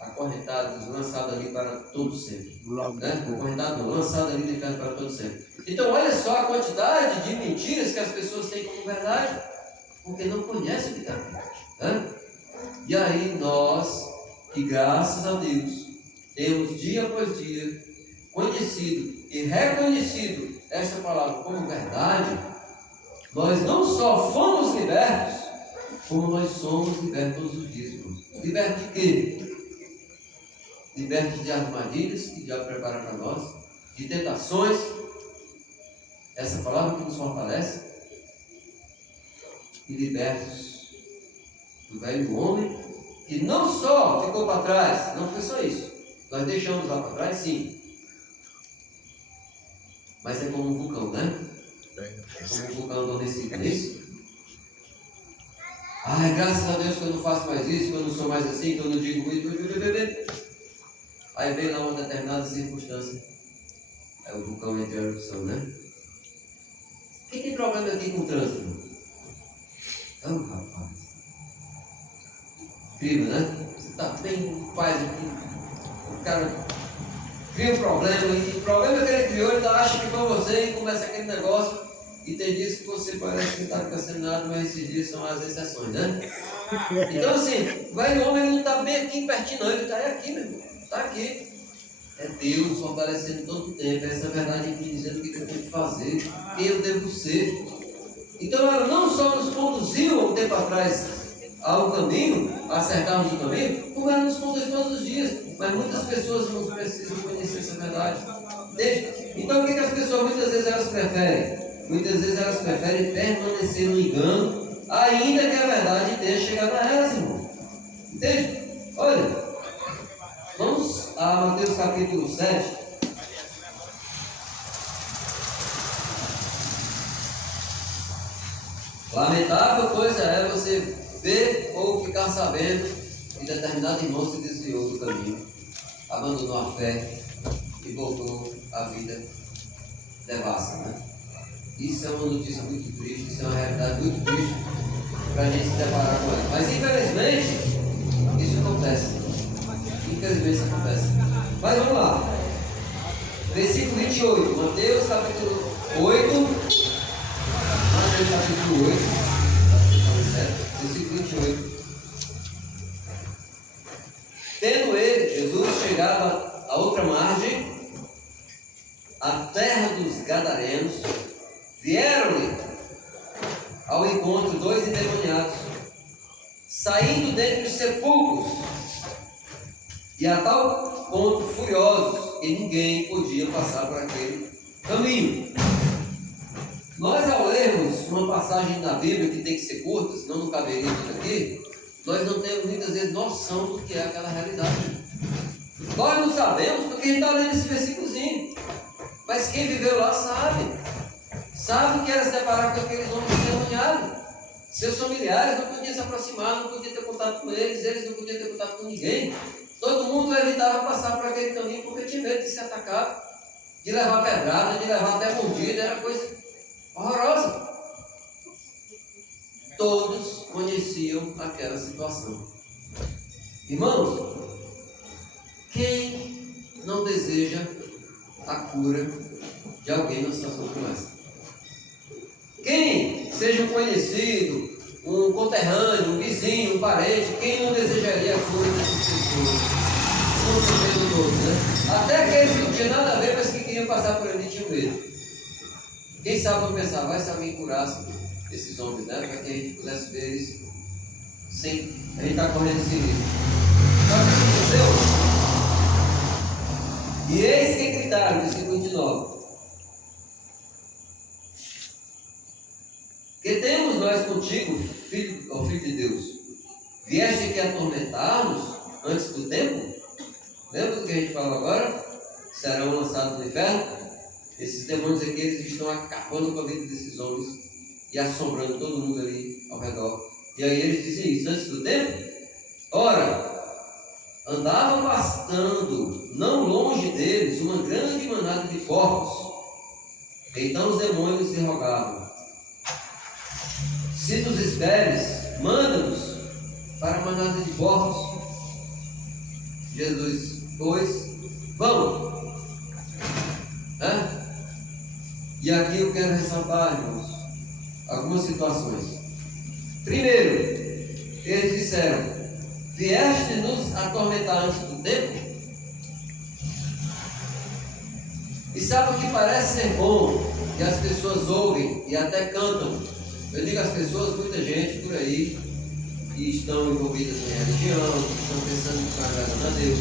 Acorrentado, lançado ali para todo sempre. Né? Acorrentado não, lançado ali no inferno para todo sempre. Então olha só a quantidade de mentiras que as pessoas têm como verdade, porque não conhecem o que é verdade. Né? E aí nós, que graças a Deus, temos dia após dia conhecido e reconhecido esta palavra como verdade, nós não só fomos libertos, como nós somos libertos todos os dias, irmãos. Libertos de quê? Libertos de armadilhas que o diabo prepara para nós, de tentações, essa palavra que nos fortalece, e libertos do velho homem, que não só ficou para trás, não foi só isso, nós deixamos lá para trás, sim, mas é como um vulcão, né? Como um vulcão adormecido, não é isso? Ai, graças a Deus que eu não faço mais isso, que eu não sou mais assim, que eu não digo muito. Aí vem lá uma determinada circunstância, aí o vulcão entra em erupção, né? Quem tem problema aqui com o trânsito? Oh, rapaz. Incrível, né? Você está bem paz aqui, o cara cria um problema, e o problema que ele criou, ele acha que foi você, e começa aquele negócio, e tem dias que você parece que está cancelado, mas esses dias são as exceções, né? Então assim, o velho homem ele não está bem aqui pertinho não, ele está aqui, meu irmão, está aqui. É Deus fortalecendo todo o tempo, essa verdade aqui dizendo o que eu tenho que fazer, quem eu devo ser. Então ela não só nos conduziu há um tempo atrás ao caminho, a acertarmos o caminho, como ela nos conduz todos os dias. Mas muitas pessoas não precisam conhecer essa verdade. Então o que as pessoas muitas vezes elas preferem? Muitas vezes elas preferem permanecer no engano, ainda que a verdade tenha chegado a elas, irmão. Entende? Olha, vamos a Mateus capítulo 7. Lamentável coisa é você ver ou ficar sabendo que determinado irmão se desviou do caminho, abandonou a fé e voltou à vida devassa, né? Isso é uma notícia muito triste, isso é uma realidade muito triste para a gente se deparar com ela. Mas infelizmente, isso acontece. Infelizmente isso acontece. Mas vamos lá. Versículo 28, Mateus capítulo 8. Mateus capítulo 8, versículo 28. Jesus, chegado à outra margem, a terra dos Gadarenos, vieram-lhe ao encontro dois endemoniados, saindo dentre os sepulcros, e a tal ponto furiosos que ninguém podia passar por aquele caminho. Nós, ao lermos uma passagem da Bíblia que tem que ser curta, senão não caberia tudo aqui, nós não temos muitas vezes noção do que é aquela realidade. Nós não sabemos porque a gente está lendo esse versículozinho, mas quem viveu lá sabe o que era se deparar com aqueles homens endemoniados. Seus familiares não podiam se aproximar, não podiam ter contato com eles não podiam ter contato com ninguém. Todo mundo evitava passar por aquele caminho porque tinha medo de ser atacado, de levar pedrada, de levar até mordida, era coisa horrorosa. Todos conheciam aquela situação. Irmãos, quem não deseja a cura de alguém numa situação como essa? Quem, seja um conhecido, um conterrâneo, um vizinho, um parente, quem não desejaria a cura dessas pessoas? Com certeza todos, né? Até aqueles que não tinham nada a ver, mas que queriam passar por ali tinham medo. Quem sabe não pensar, vai se alguém curasse esses homens, né? Para que a gente pudesse ver isso sem a gente estar correndo esse risco. Sabe o que aconteceu? E eis que gritaram, versículo 29. Que temos nós contigo, filho, ó Filho de Deus? Vieste aqui atormentar-nos antes do tempo? Lembra do que a gente fala agora? Serão lançados no inferno? Esses demônios aqui, eles estão acabando com a vida desses homens e assombrando todo mundo ali ao redor. E aí eles dizem isso, antes do tempo? Ora, andava pastando, não longe deles, uma grande manada de porcos. Então os demônios lhe rogavam: se nos esperes, manda-nos para a manada de porcos. Jesus, pois, vão. E aqui eu quero ressaltar, irmãos, algumas situações. Primeiro, eles disseram: vieste nos atormentar antes do tempo? E sabe o que parece ser bom, que as pessoas ouvem e até cantam? Eu digo às pessoas, muita gente por aí, que estão envolvidas em religião, que estão pensando em estar agradando a Deus.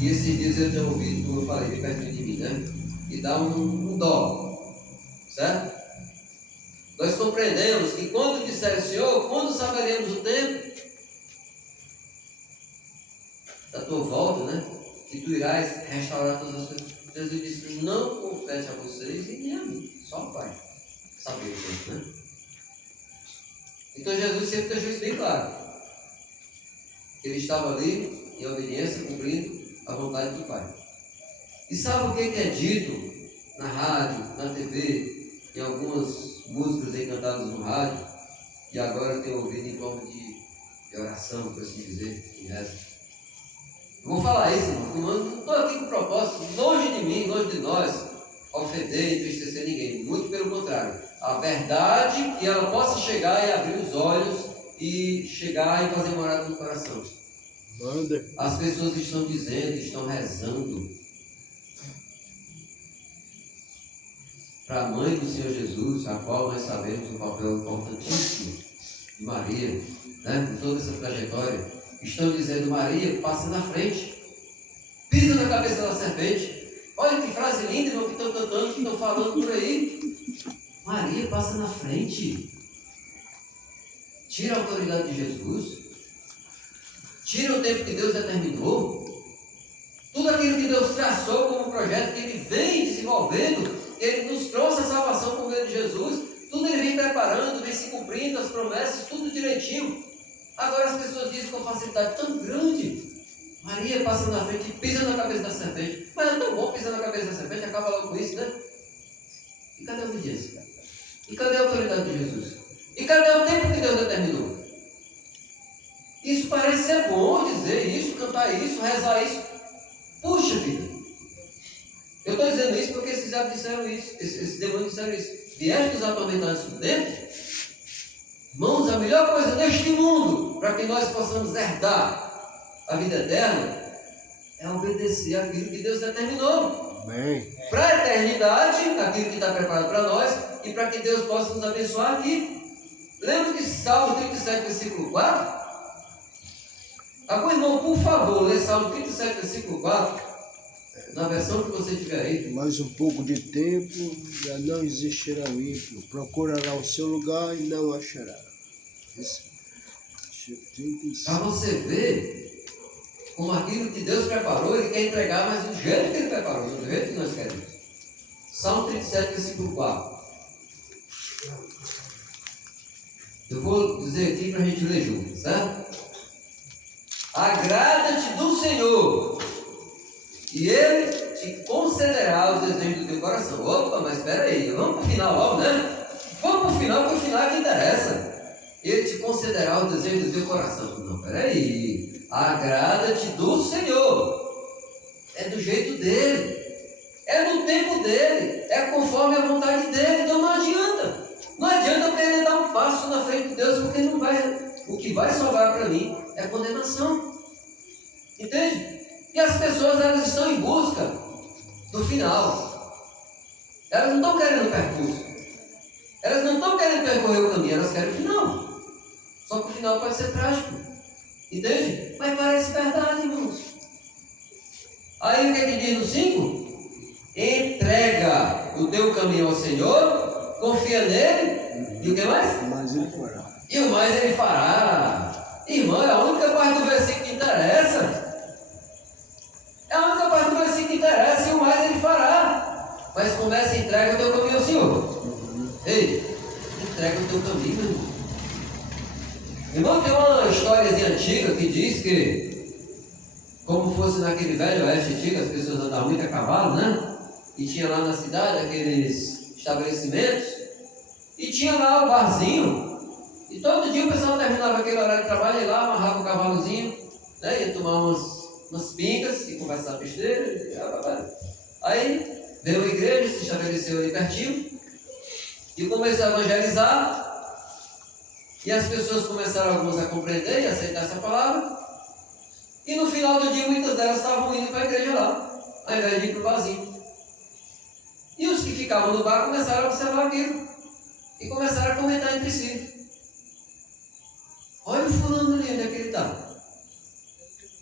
E esses dias eu tenho ouvido, como eu falei, bem perto de mim, né? E dá um dó, certo? Nós compreendemos que quando disser Senhor, quando saberemos o tempo da tua volta, né? Que tu irás restaurar todas as coisas. Jesus disse: não compete a vocês e nem a mim, só ao Pai saber o tempo, né? Então Jesus sempre deixou isso bem claro. Ele estava ali em obediência, cumprindo a vontade do Pai. E sabe o que é dito na rádio, na TV, em algumas músicas aí cantadas no rádio, e agora eu tenho ouvido em forma de oração, por assim dizer, em reza. Eu vou falar isso, irmão, não estou aqui com propósito, longe de mim, longe de nós, ofender e entristecer ninguém. Muito pelo contrário. A verdade, que ela possa chegar e abrir os olhos e chegar e fazer morada no coração. As pessoas estão dizendo, estão rezando para a mãe do Senhor Jesus, a qual nós sabemos o papel importantíssimo de Maria, né, em toda essa trajetória. Estão dizendo: Maria, passa na frente, pisa na cabeça da serpente. Olha que frase linda, irmão, que estão cantando, que estão falando por aí. Maria, passa na frente, tira a autoridade de Jesus, tira o tempo que Deus determinou, tudo aquilo que Deus traçou como projeto que Ele vem desenvolvendo, que Ele nos trouxe a salvação por meio de Jesus, tudo Ele vem preparando, vem se cumprindo as promessas, tudo direitinho. Agora as pessoas dizem com facilidade tão grande: Maria passa na frente e pisa na cabeça da serpente. Mas é tão bom pisar na cabeça da serpente, acaba logo com isso, né? E cadê a obediência? E cadê a autoridade de Jesus? E cadê o tempo que Deus determinou? Isso parece ser bom dizer isso, cantar isso, rezar isso. Puxa vida! Eu estou dizendo isso porque esses diabos disseram isso, esses demônios disseram isso. Vieste nos atormentar antes do tempo? Irmãos, a melhor coisa neste mundo para que nós possamos herdar a vida eterna é obedecer aquilo que Deus determinou. Amém. Para a eternidade, aquilo que está preparado para nós, e para que Deus possa nos abençoar aqui. Lembra que Salmo 37, versículo 4? Algum irmão, por favor, lê Salmo 37, versículo 4, na versão que você tiver aí. Mais um pouco de tempo, já não existirá o ímpio. Procurará o seu lugar e não achará. Para você ver como aquilo que Deus preparou, Ele quer entregar, mas do jeito que Ele preparou, do jeito que nós queremos. Salmo 37, versículo 4. Eu vou dizer aqui para a gente ler junto, certo? Agrada-te do Senhor, e Ele te concederá os desejos do teu coração. Opa, mas espera aí, vamos para o final logo, né? Vamos para o final, porque o final é que interessa. Ele te concederá os desejos do teu coração. Não, espera aí. Agrada-te do Senhor. É do jeito dele. É no tempo dele. É conforme a vontade dele. Então não adianta. Não adianta eu querer dar um passo na frente de Deus, porque não vai. O que vai sobrar para mim é condenação. Entende? E as pessoas, elas estão em busca do final. Elas não estão querendo o percurso. Elas não estão querendo percorrer o caminho, elas querem o final. Só que o final pode ser trágico. Entende? Mas parece verdade, irmãos. Aí o que é que diz no 5? Entrega o teu caminho ao Senhor, confia nele, e o que mais? Mas ele fará. E o mais ele fará. Irmão, é a única parte do versículo que interessa. É a única parte do versículo que interessa, e o mais ele fará. Mas começa, entrega o teu caminho ao Senhor. Ei, entrega o teu caminho, meu irmão. Irmão, tem uma históriazinha antiga que diz que, como fosse naquele velho oeste antigo, as pessoas andavam muito a cavalo, né? E tinha lá na cidade aqueles estabelecimentos, e tinha lá o barzinho, e todo dia o pessoal terminava aquele horário de trabalho, ia lá, amarrava o cavalozinho, né? Ia tomar umas pingas e conversar besteira. Aí veio a igreja, se estabeleceu ali pertinho, e começou a evangelizar. E as pessoas começaram algumas a compreender e aceitar essa palavra. E no final do dia, muitas delas estavam indo para a igreja lá, ao invés de ir para o barzinho. E os que ficavam no bar começaram a observar aquilo. E começaram a comentar entre si. Olha o fulano ali, onde é que ele está?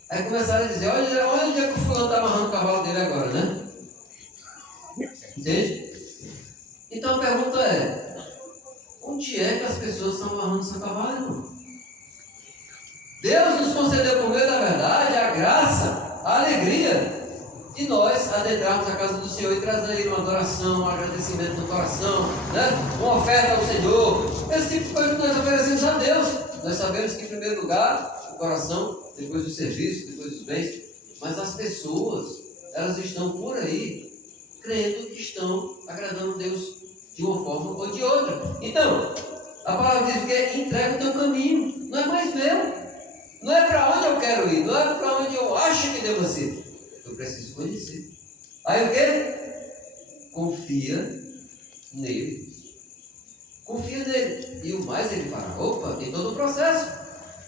Aí começaram a dizer, olha onde é que o fulano está amarrando o cavalo dele agora, né? Entende? Então a pergunta é, onde é que as pessoas estão amarrando seu cavalo, irmão? Deus nos concedeu por meio da verdade a graça, a alegria de nós adentrarmos a casa do Senhor e trazer uma adoração, um agradecimento no coração, né? Uma oferta ao Senhor. Esse tipo de coisa que nós oferecemos a Deus. Nós sabemos que em primeiro lugar o coração, depois do serviço, depois dos bens. Mas as pessoas, elas estão por aí crendo que estão agradando a Deus de uma forma ou de outra. Então, a palavra diz que entrega o teu caminho, não é mais meu, não é para onde eu quero ir, não é para onde eu acho que devo ser, eu preciso conhecer. Aí o que? Confia nele, e o mais ele fará. Opa, tem todo o processo.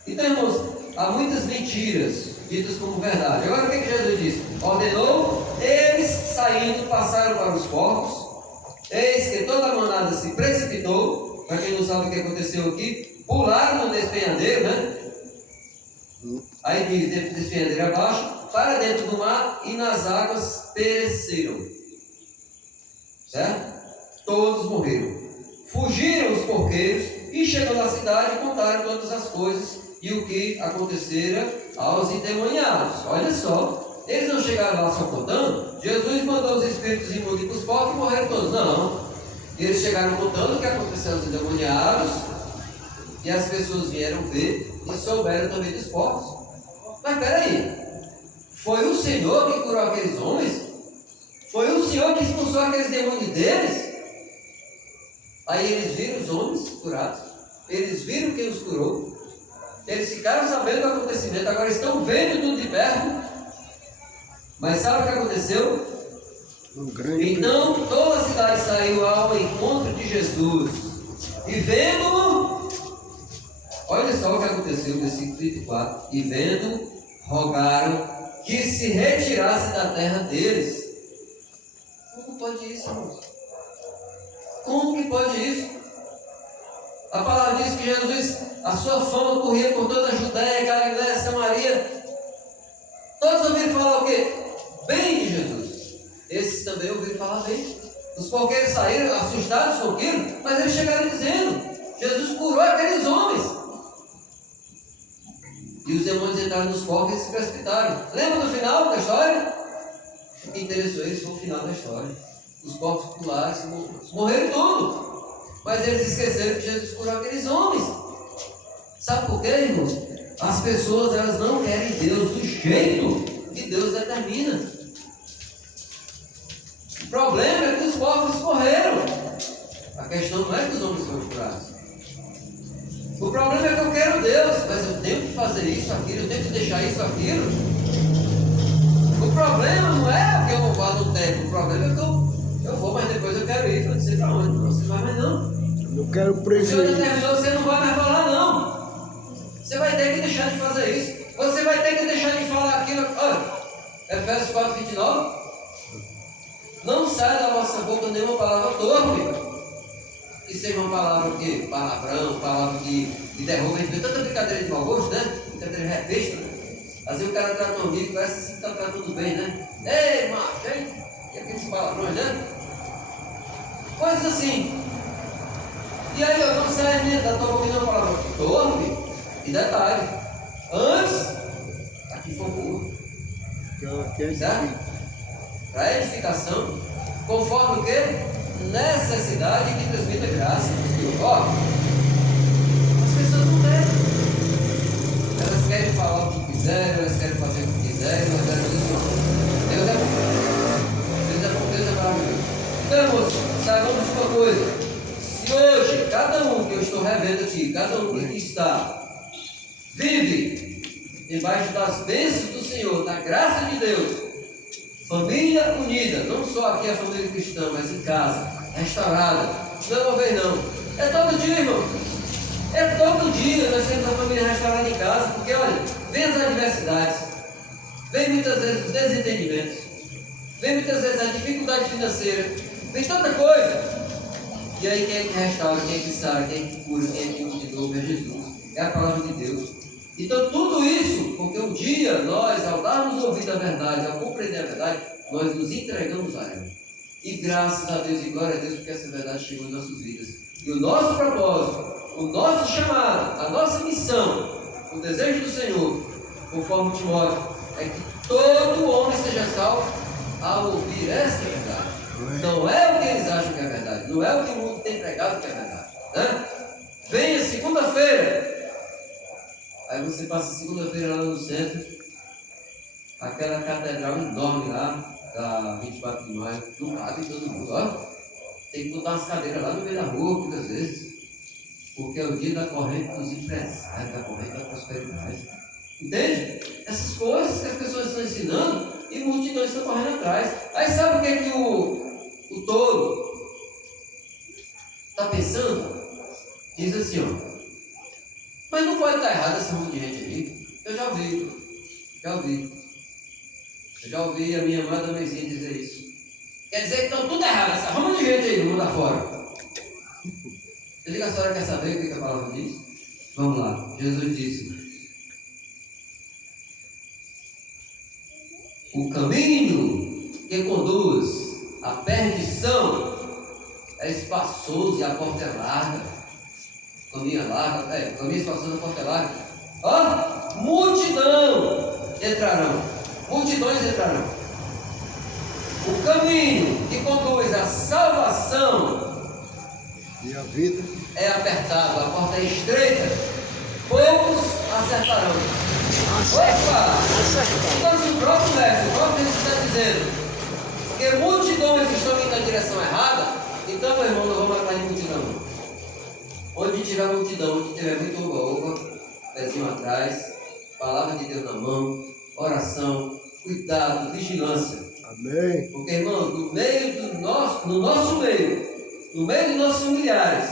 Então, irmãos, há muitas mentiras ditas como verdade. Agora o que Jesus disse? Ordenou, eles saindo passaram para os porcos. Eis que toda a manada se precipitou. Para quem não sabe o que aconteceu aqui, pularam no despenhadeiro, né? Aí diz, dentro do despenhadeiro abaixo, para dentro do mar, e nas águas pereceram. Certo? Todos morreram. Fugiram os porqueiros e chegando à cidade contaram todas as coisas e o que acontecera aos endemoniados. Olha só, eles não chegaram lá só contando. Jesus mandou os espíritos imundos para os porcos e morreram todos. Não. Eles chegaram contando o que aconteceu aos endemoniados e as pessoas vieram ver e souberam também dos porcos. Mas peraí, foi o Senhor que curou aqueles homens? Foi o Senhor que expulsou aqueles demônios deles? Aí eles viram os homens curados, eles viram quem os curou, eles ficaram sabendo do acontecimento, agora estão vendo tudo de perto. Mas sabe o que aconteceu? Então toda a cidade saiu ao encontro de Jesus, e vendo-o, olha só o que aconteceu, versículo 34, e vendo, rogaram que se retirasse da terra deles. Como pode isso, irmãos? Como que pode isso? A palavra diz que Jesus, a sua fama corria por toda a Judéia, Galiléia, Samaria. Todos ouviram falar o quê? Bem de Jesus. Esses também ouviram falar bem. Os porqueiros saíram assustados com aquilo, mas eles chegaram dizendo: Jesus curou aqueles homens. E os demônios entraram nos porcos e se precipitaram. Lembra do final da história? O que interessou eles foi o final da história. Os porcos pularam, morreram tudo. Mas eles esqueceram que Jesus curou aqueles homens. Sabe por quê, irmãos? As pessoas, elas não querem Deus do jeito que Deus determina. O problema é que os porcos morreram. A questão não é que os homens foram curados. O problema é que eu quero Deus, mas eu tenho que fazer isso, aquilo, eu tenho que deixar isso, aquilo. O problema não é que eu vou no templo, o problema é que eu vou, mas depois eu quero ir, não sei para onde, você não vai mais não. Eu quero O Senhor prejuízo. determinou, você não vai mais falar não. Você vai ter que deixar de fazer isso. Você vai ter que deixar de falar aquilo. Olha, Efésios 4:29. Não sai da vossa boca nenhuma palavra torpe. Que seja uma palavra que palavrão, palavra que derruba. A gente vê tanta brincadeira de mau gosto, né? Brincadeira repesta, né? Às vezes o cara trata um amigo, parece assim que está tratando bem, né? Ei, macho, hein? E aqueles palavrões, né? Coisas assim. E aí, ó, não sai da tua boca nenhuma palavra torpe. E detalhe, antes, aqui foi boa. Certo? Para edificação, conforme o que? Necessidade que transmita graça. Ó, as pessoas não querem. Elas querem falar o que quiserem, elas querem fazer o que quiserem, mas elas dizem: Deus é bom, Deus é maravilhoso. Então, irmãos, saibamos de uma coisa: se hoje, cada um que eu estou revendo aqui, cada um que está, vive debaixo das bênçãos do Senhor, da graça de Deus, família unida, não só aqui a família cristã, mas em casa, restaurada, não é uma vez não, é todo dia, irmão, é todo dia nós temos a família restaurada em casa, porque olha, vem as adversidades, vem muitas vezes os desentendimentos, vem muitas vezes a dificuldade financeira, vem tanta coisa, e aí quem é que restaura, quem é que sara, quem é que cura, quem é que nos de novo? É Jesus, é a palavra de Deus. Então tudo isso, porque um dia nós, ao darmos ouvido à verdade, ao compreender a verdade, nós nos entregamos a ela. E graças a Deus e glória a Deus, porque essa verdade chegou em nossas vidas. E o nosso propósito, o nosso chamado, a nossa missão, o desejo do Senhor, conforme Timóteo, é que todo homem seja salvo ao ouvir esta verdade. Não é o que eles acham que é verdade, não é o que o mundo tem pregado que é verdade, né? Venha segunda-feira. Aí você passa segunda-feira lá no centro, aquela catedral enorme lá, da 24 de maio, não cabe todo mundo, ó. Tem que botar umas cadeiras lá no meio da rua, muitas vezes, porque é o dia da corrente dos empresários, da corrente da prosperidade. Entende? Essas coisas que as pessoas estão ensinando e multidões estão correndo atrás. Aí sabe o que é que o tolo está pensando? Diz assim, ó. Mas não pode estar errado esse monte de gente aí. Eu já ouvi a minha amada mãezinha dizer isso. Quer dizer que estão tudo errado, essa rama de gente aí no mundo afora. Você diga, a senhora quer saber o que a palavra diz? Vamos lá, Jesus disse: o caminho que conduz à perdição é espaçoso e a porta é larga. O caminho é largo, o caminho espaçoso e a porta é larga. Ó, multidões entrarão. O caminho que conduz à salvação E a vida é apertado, a porta é estreita, poucos acertarão. Opa! Então, o próprio verso, o próprio Jesus está dizendo que multidões estão indo na direção errada, então, meu irmão, não vamos atrás de multidão. Onde tiver multidão, onde tiver muito oba-oba, pezinho atrás, palavra de Deus na mão, oração, cuidado, vigilância. Amém. Porque, irmãos, no meio do nosso meio, no meio dos nossos familiares,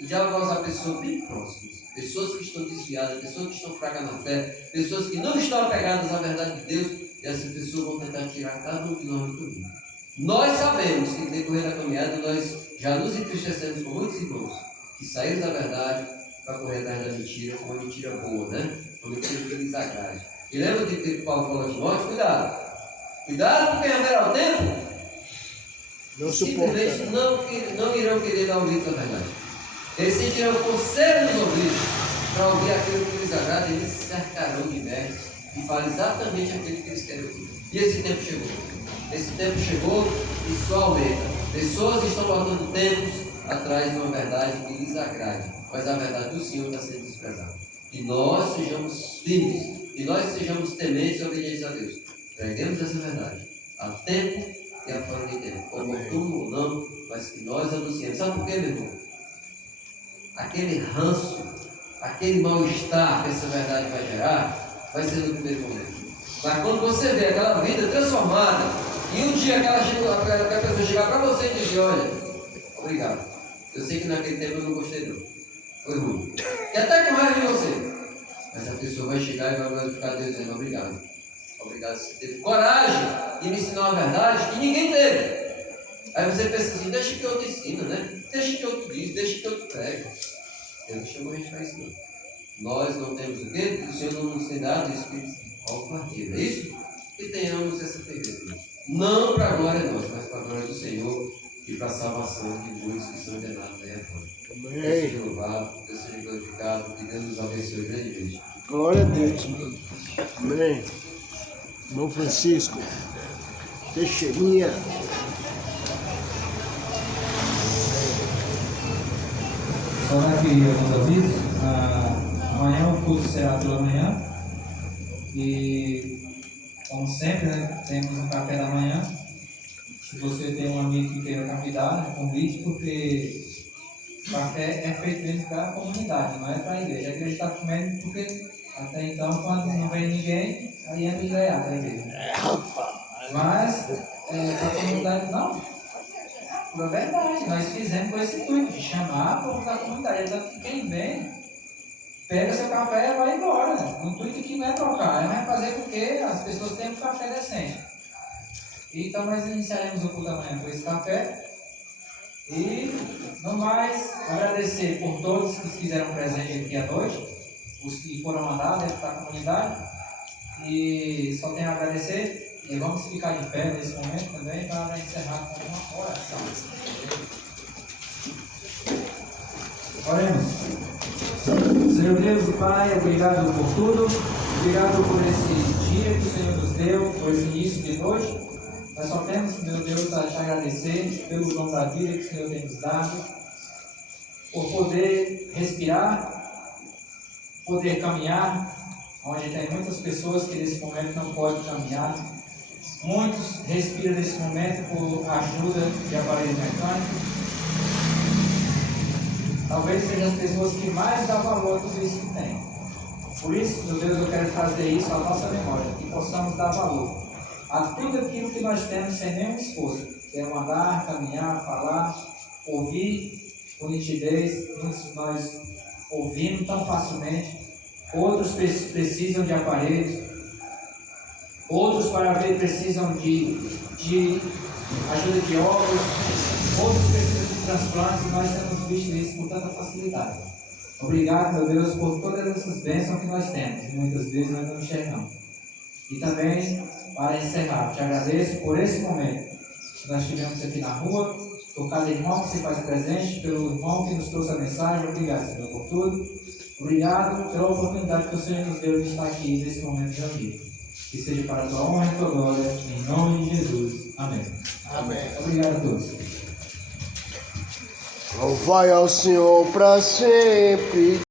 O diabo vai usar pessoas bem próximas, pessoas que estão desviadas, pessoas que estão fracas na fé, pessoas que não estão apegadas à verdade de Deus, e essas pessoas vão tentar tirar cada um de nós do caminho. Nós sabemos que no decorrer da caminhada nós já nos entristecemos com muitos irmãos que saíram da verdade para correr atrás da mentira, com uma mentira boa, né? Uma mentira que lhes agrade. E lembra de que Paulo falou a Timóteo? Cuidado! Cuidado, porque haverá o tempo simplesmente não irão querer dar ouvidos à verdade. Eles sentirão coceira nos ouvidos para ouvir aquilo que lhes agrada, e eles se cercarão de mestres e falam exatamente aquilo que eles querem ouvir. E esse tempo chegou. Esse tempo chegou e só aumenta. Pessoas estão botando tempos atrás de uma verdade que lhes agrade, mas a verdade do Senhor está sendo desprezada. E nós sejamos firmes, e nós sejamos tementes e obedientes a Deus. Preguemos essa verdade a tempo e a fora de tempo, oportuno ou não, mas que nós anunciemos. Sabe por quê, meu irmão? Aquele ranço, aquele mal-estar que essa verdade vai gerar, vai ser no primeiro momento. Mas quando você vê aquela vida transformada, e um dia aquela pessoa chegar para você e dizer: olha, obrigado, eu sei que naquele tempo eu não gostei não, foi ruim, e até com raiva de você, mas a pessoa vai chegar e vai glorificar Deus dizendo: obrigado, obrigado, você teve coragem de me ensinar uma verdade que ninguém teve. Aí você pensa assim: deixa que eu te ensino, né? Deixa que eu te diz, deixa que eu te prego. Deus não chamou a gente para isso não. Nós não temos o quê? O Senhor não nos tem dado o espírito de covardia, é isso? Que tenhamos essa firmeza, não para a glória nossa, mas para a glória do Senhor e para a salvação de muitos que são enganados aí afora. Deus seja louvado, Deus seja glorificado, que Deus nos abençoe grandemente. Glória a Deus. Amém. Irmão Francisco, Teixeirinha. Só aqui alguns avisos. Amanhã o culto será pela manhã. E, como sempre, né, temos um café da manhã. Se você tem um amigo que queira convidar, né, convide, porque o café é feito mesmo para a comunidade, não é para a igreja. A igreja está comendo porque até então, quando não vem ninguém, aí entra direto a igreja. Mas, para a comunidade, não. É verdade, nós fizemos com esse intuito de chamar a povo da comunidade. Tanto que quem vem, pega seu café e vai embora. O intuito aqui não é trocar, é fazer com que as pessoas tenham um café decente. Então nós iniciaremos o culto amanhã com esse café. E não mais agradecer por todos que fizeram presente aqui à noite, os que foram mandados para a comunidade. E só tenho a agradecer. E vamos ficar de pé nesse momento também para encerrar com uma oração. Oremos. Senhor Deus e Pai, obrigado por tudo. Obrigado por esse dia que o Senhor nos deu, por esse início de noite. Nós só temos, meu Deus, a te agradecer pelo dom da vida que o Senhor tem nos dado, por poder respirar, poder caminhar, onde tem muitas pessoas que nesse momento não podem caminhar. Muitos respiram nesse momento por ajuda de aparelho mecânico. Talvez sejam as pessoas que mais dão valor a tudo isso que tem. Por isso, meu Deus, eu quero trazer isso à nossa memória, que possamos dar valor a tudo aquilo que nós temos sem nenhum esforço. É andar, caminhar, falar, ouvir com nitidez. Muitos de nós ouvimos tão facilmente. Outros precisam de aparelhos. Outros, para ver, precisam de ajuda de óculos. Outros precisam de transplantes. E nós temos visto isso com tanta facilidade. Obrigado, meu Deus, por todas essas bênçãos que nós temos. E muitas vezes nós não enxergamos. E também, para encerrar, te agradeço por esse momento que nós tivemos aqui na rua, por cada irmão que se faz presente, pelo irmão que nos trouxe a mensagem. Obrigado, Senhor, por tudo. Obrigado pela oportunidade que o Senhor nos deu de estar aqui nesse momento de amigo. Que seja para a tua honra e tua glória, em nome de Jesus. Amém. Amém. Obrigado a todos. Louvai ao Senhor para sempre.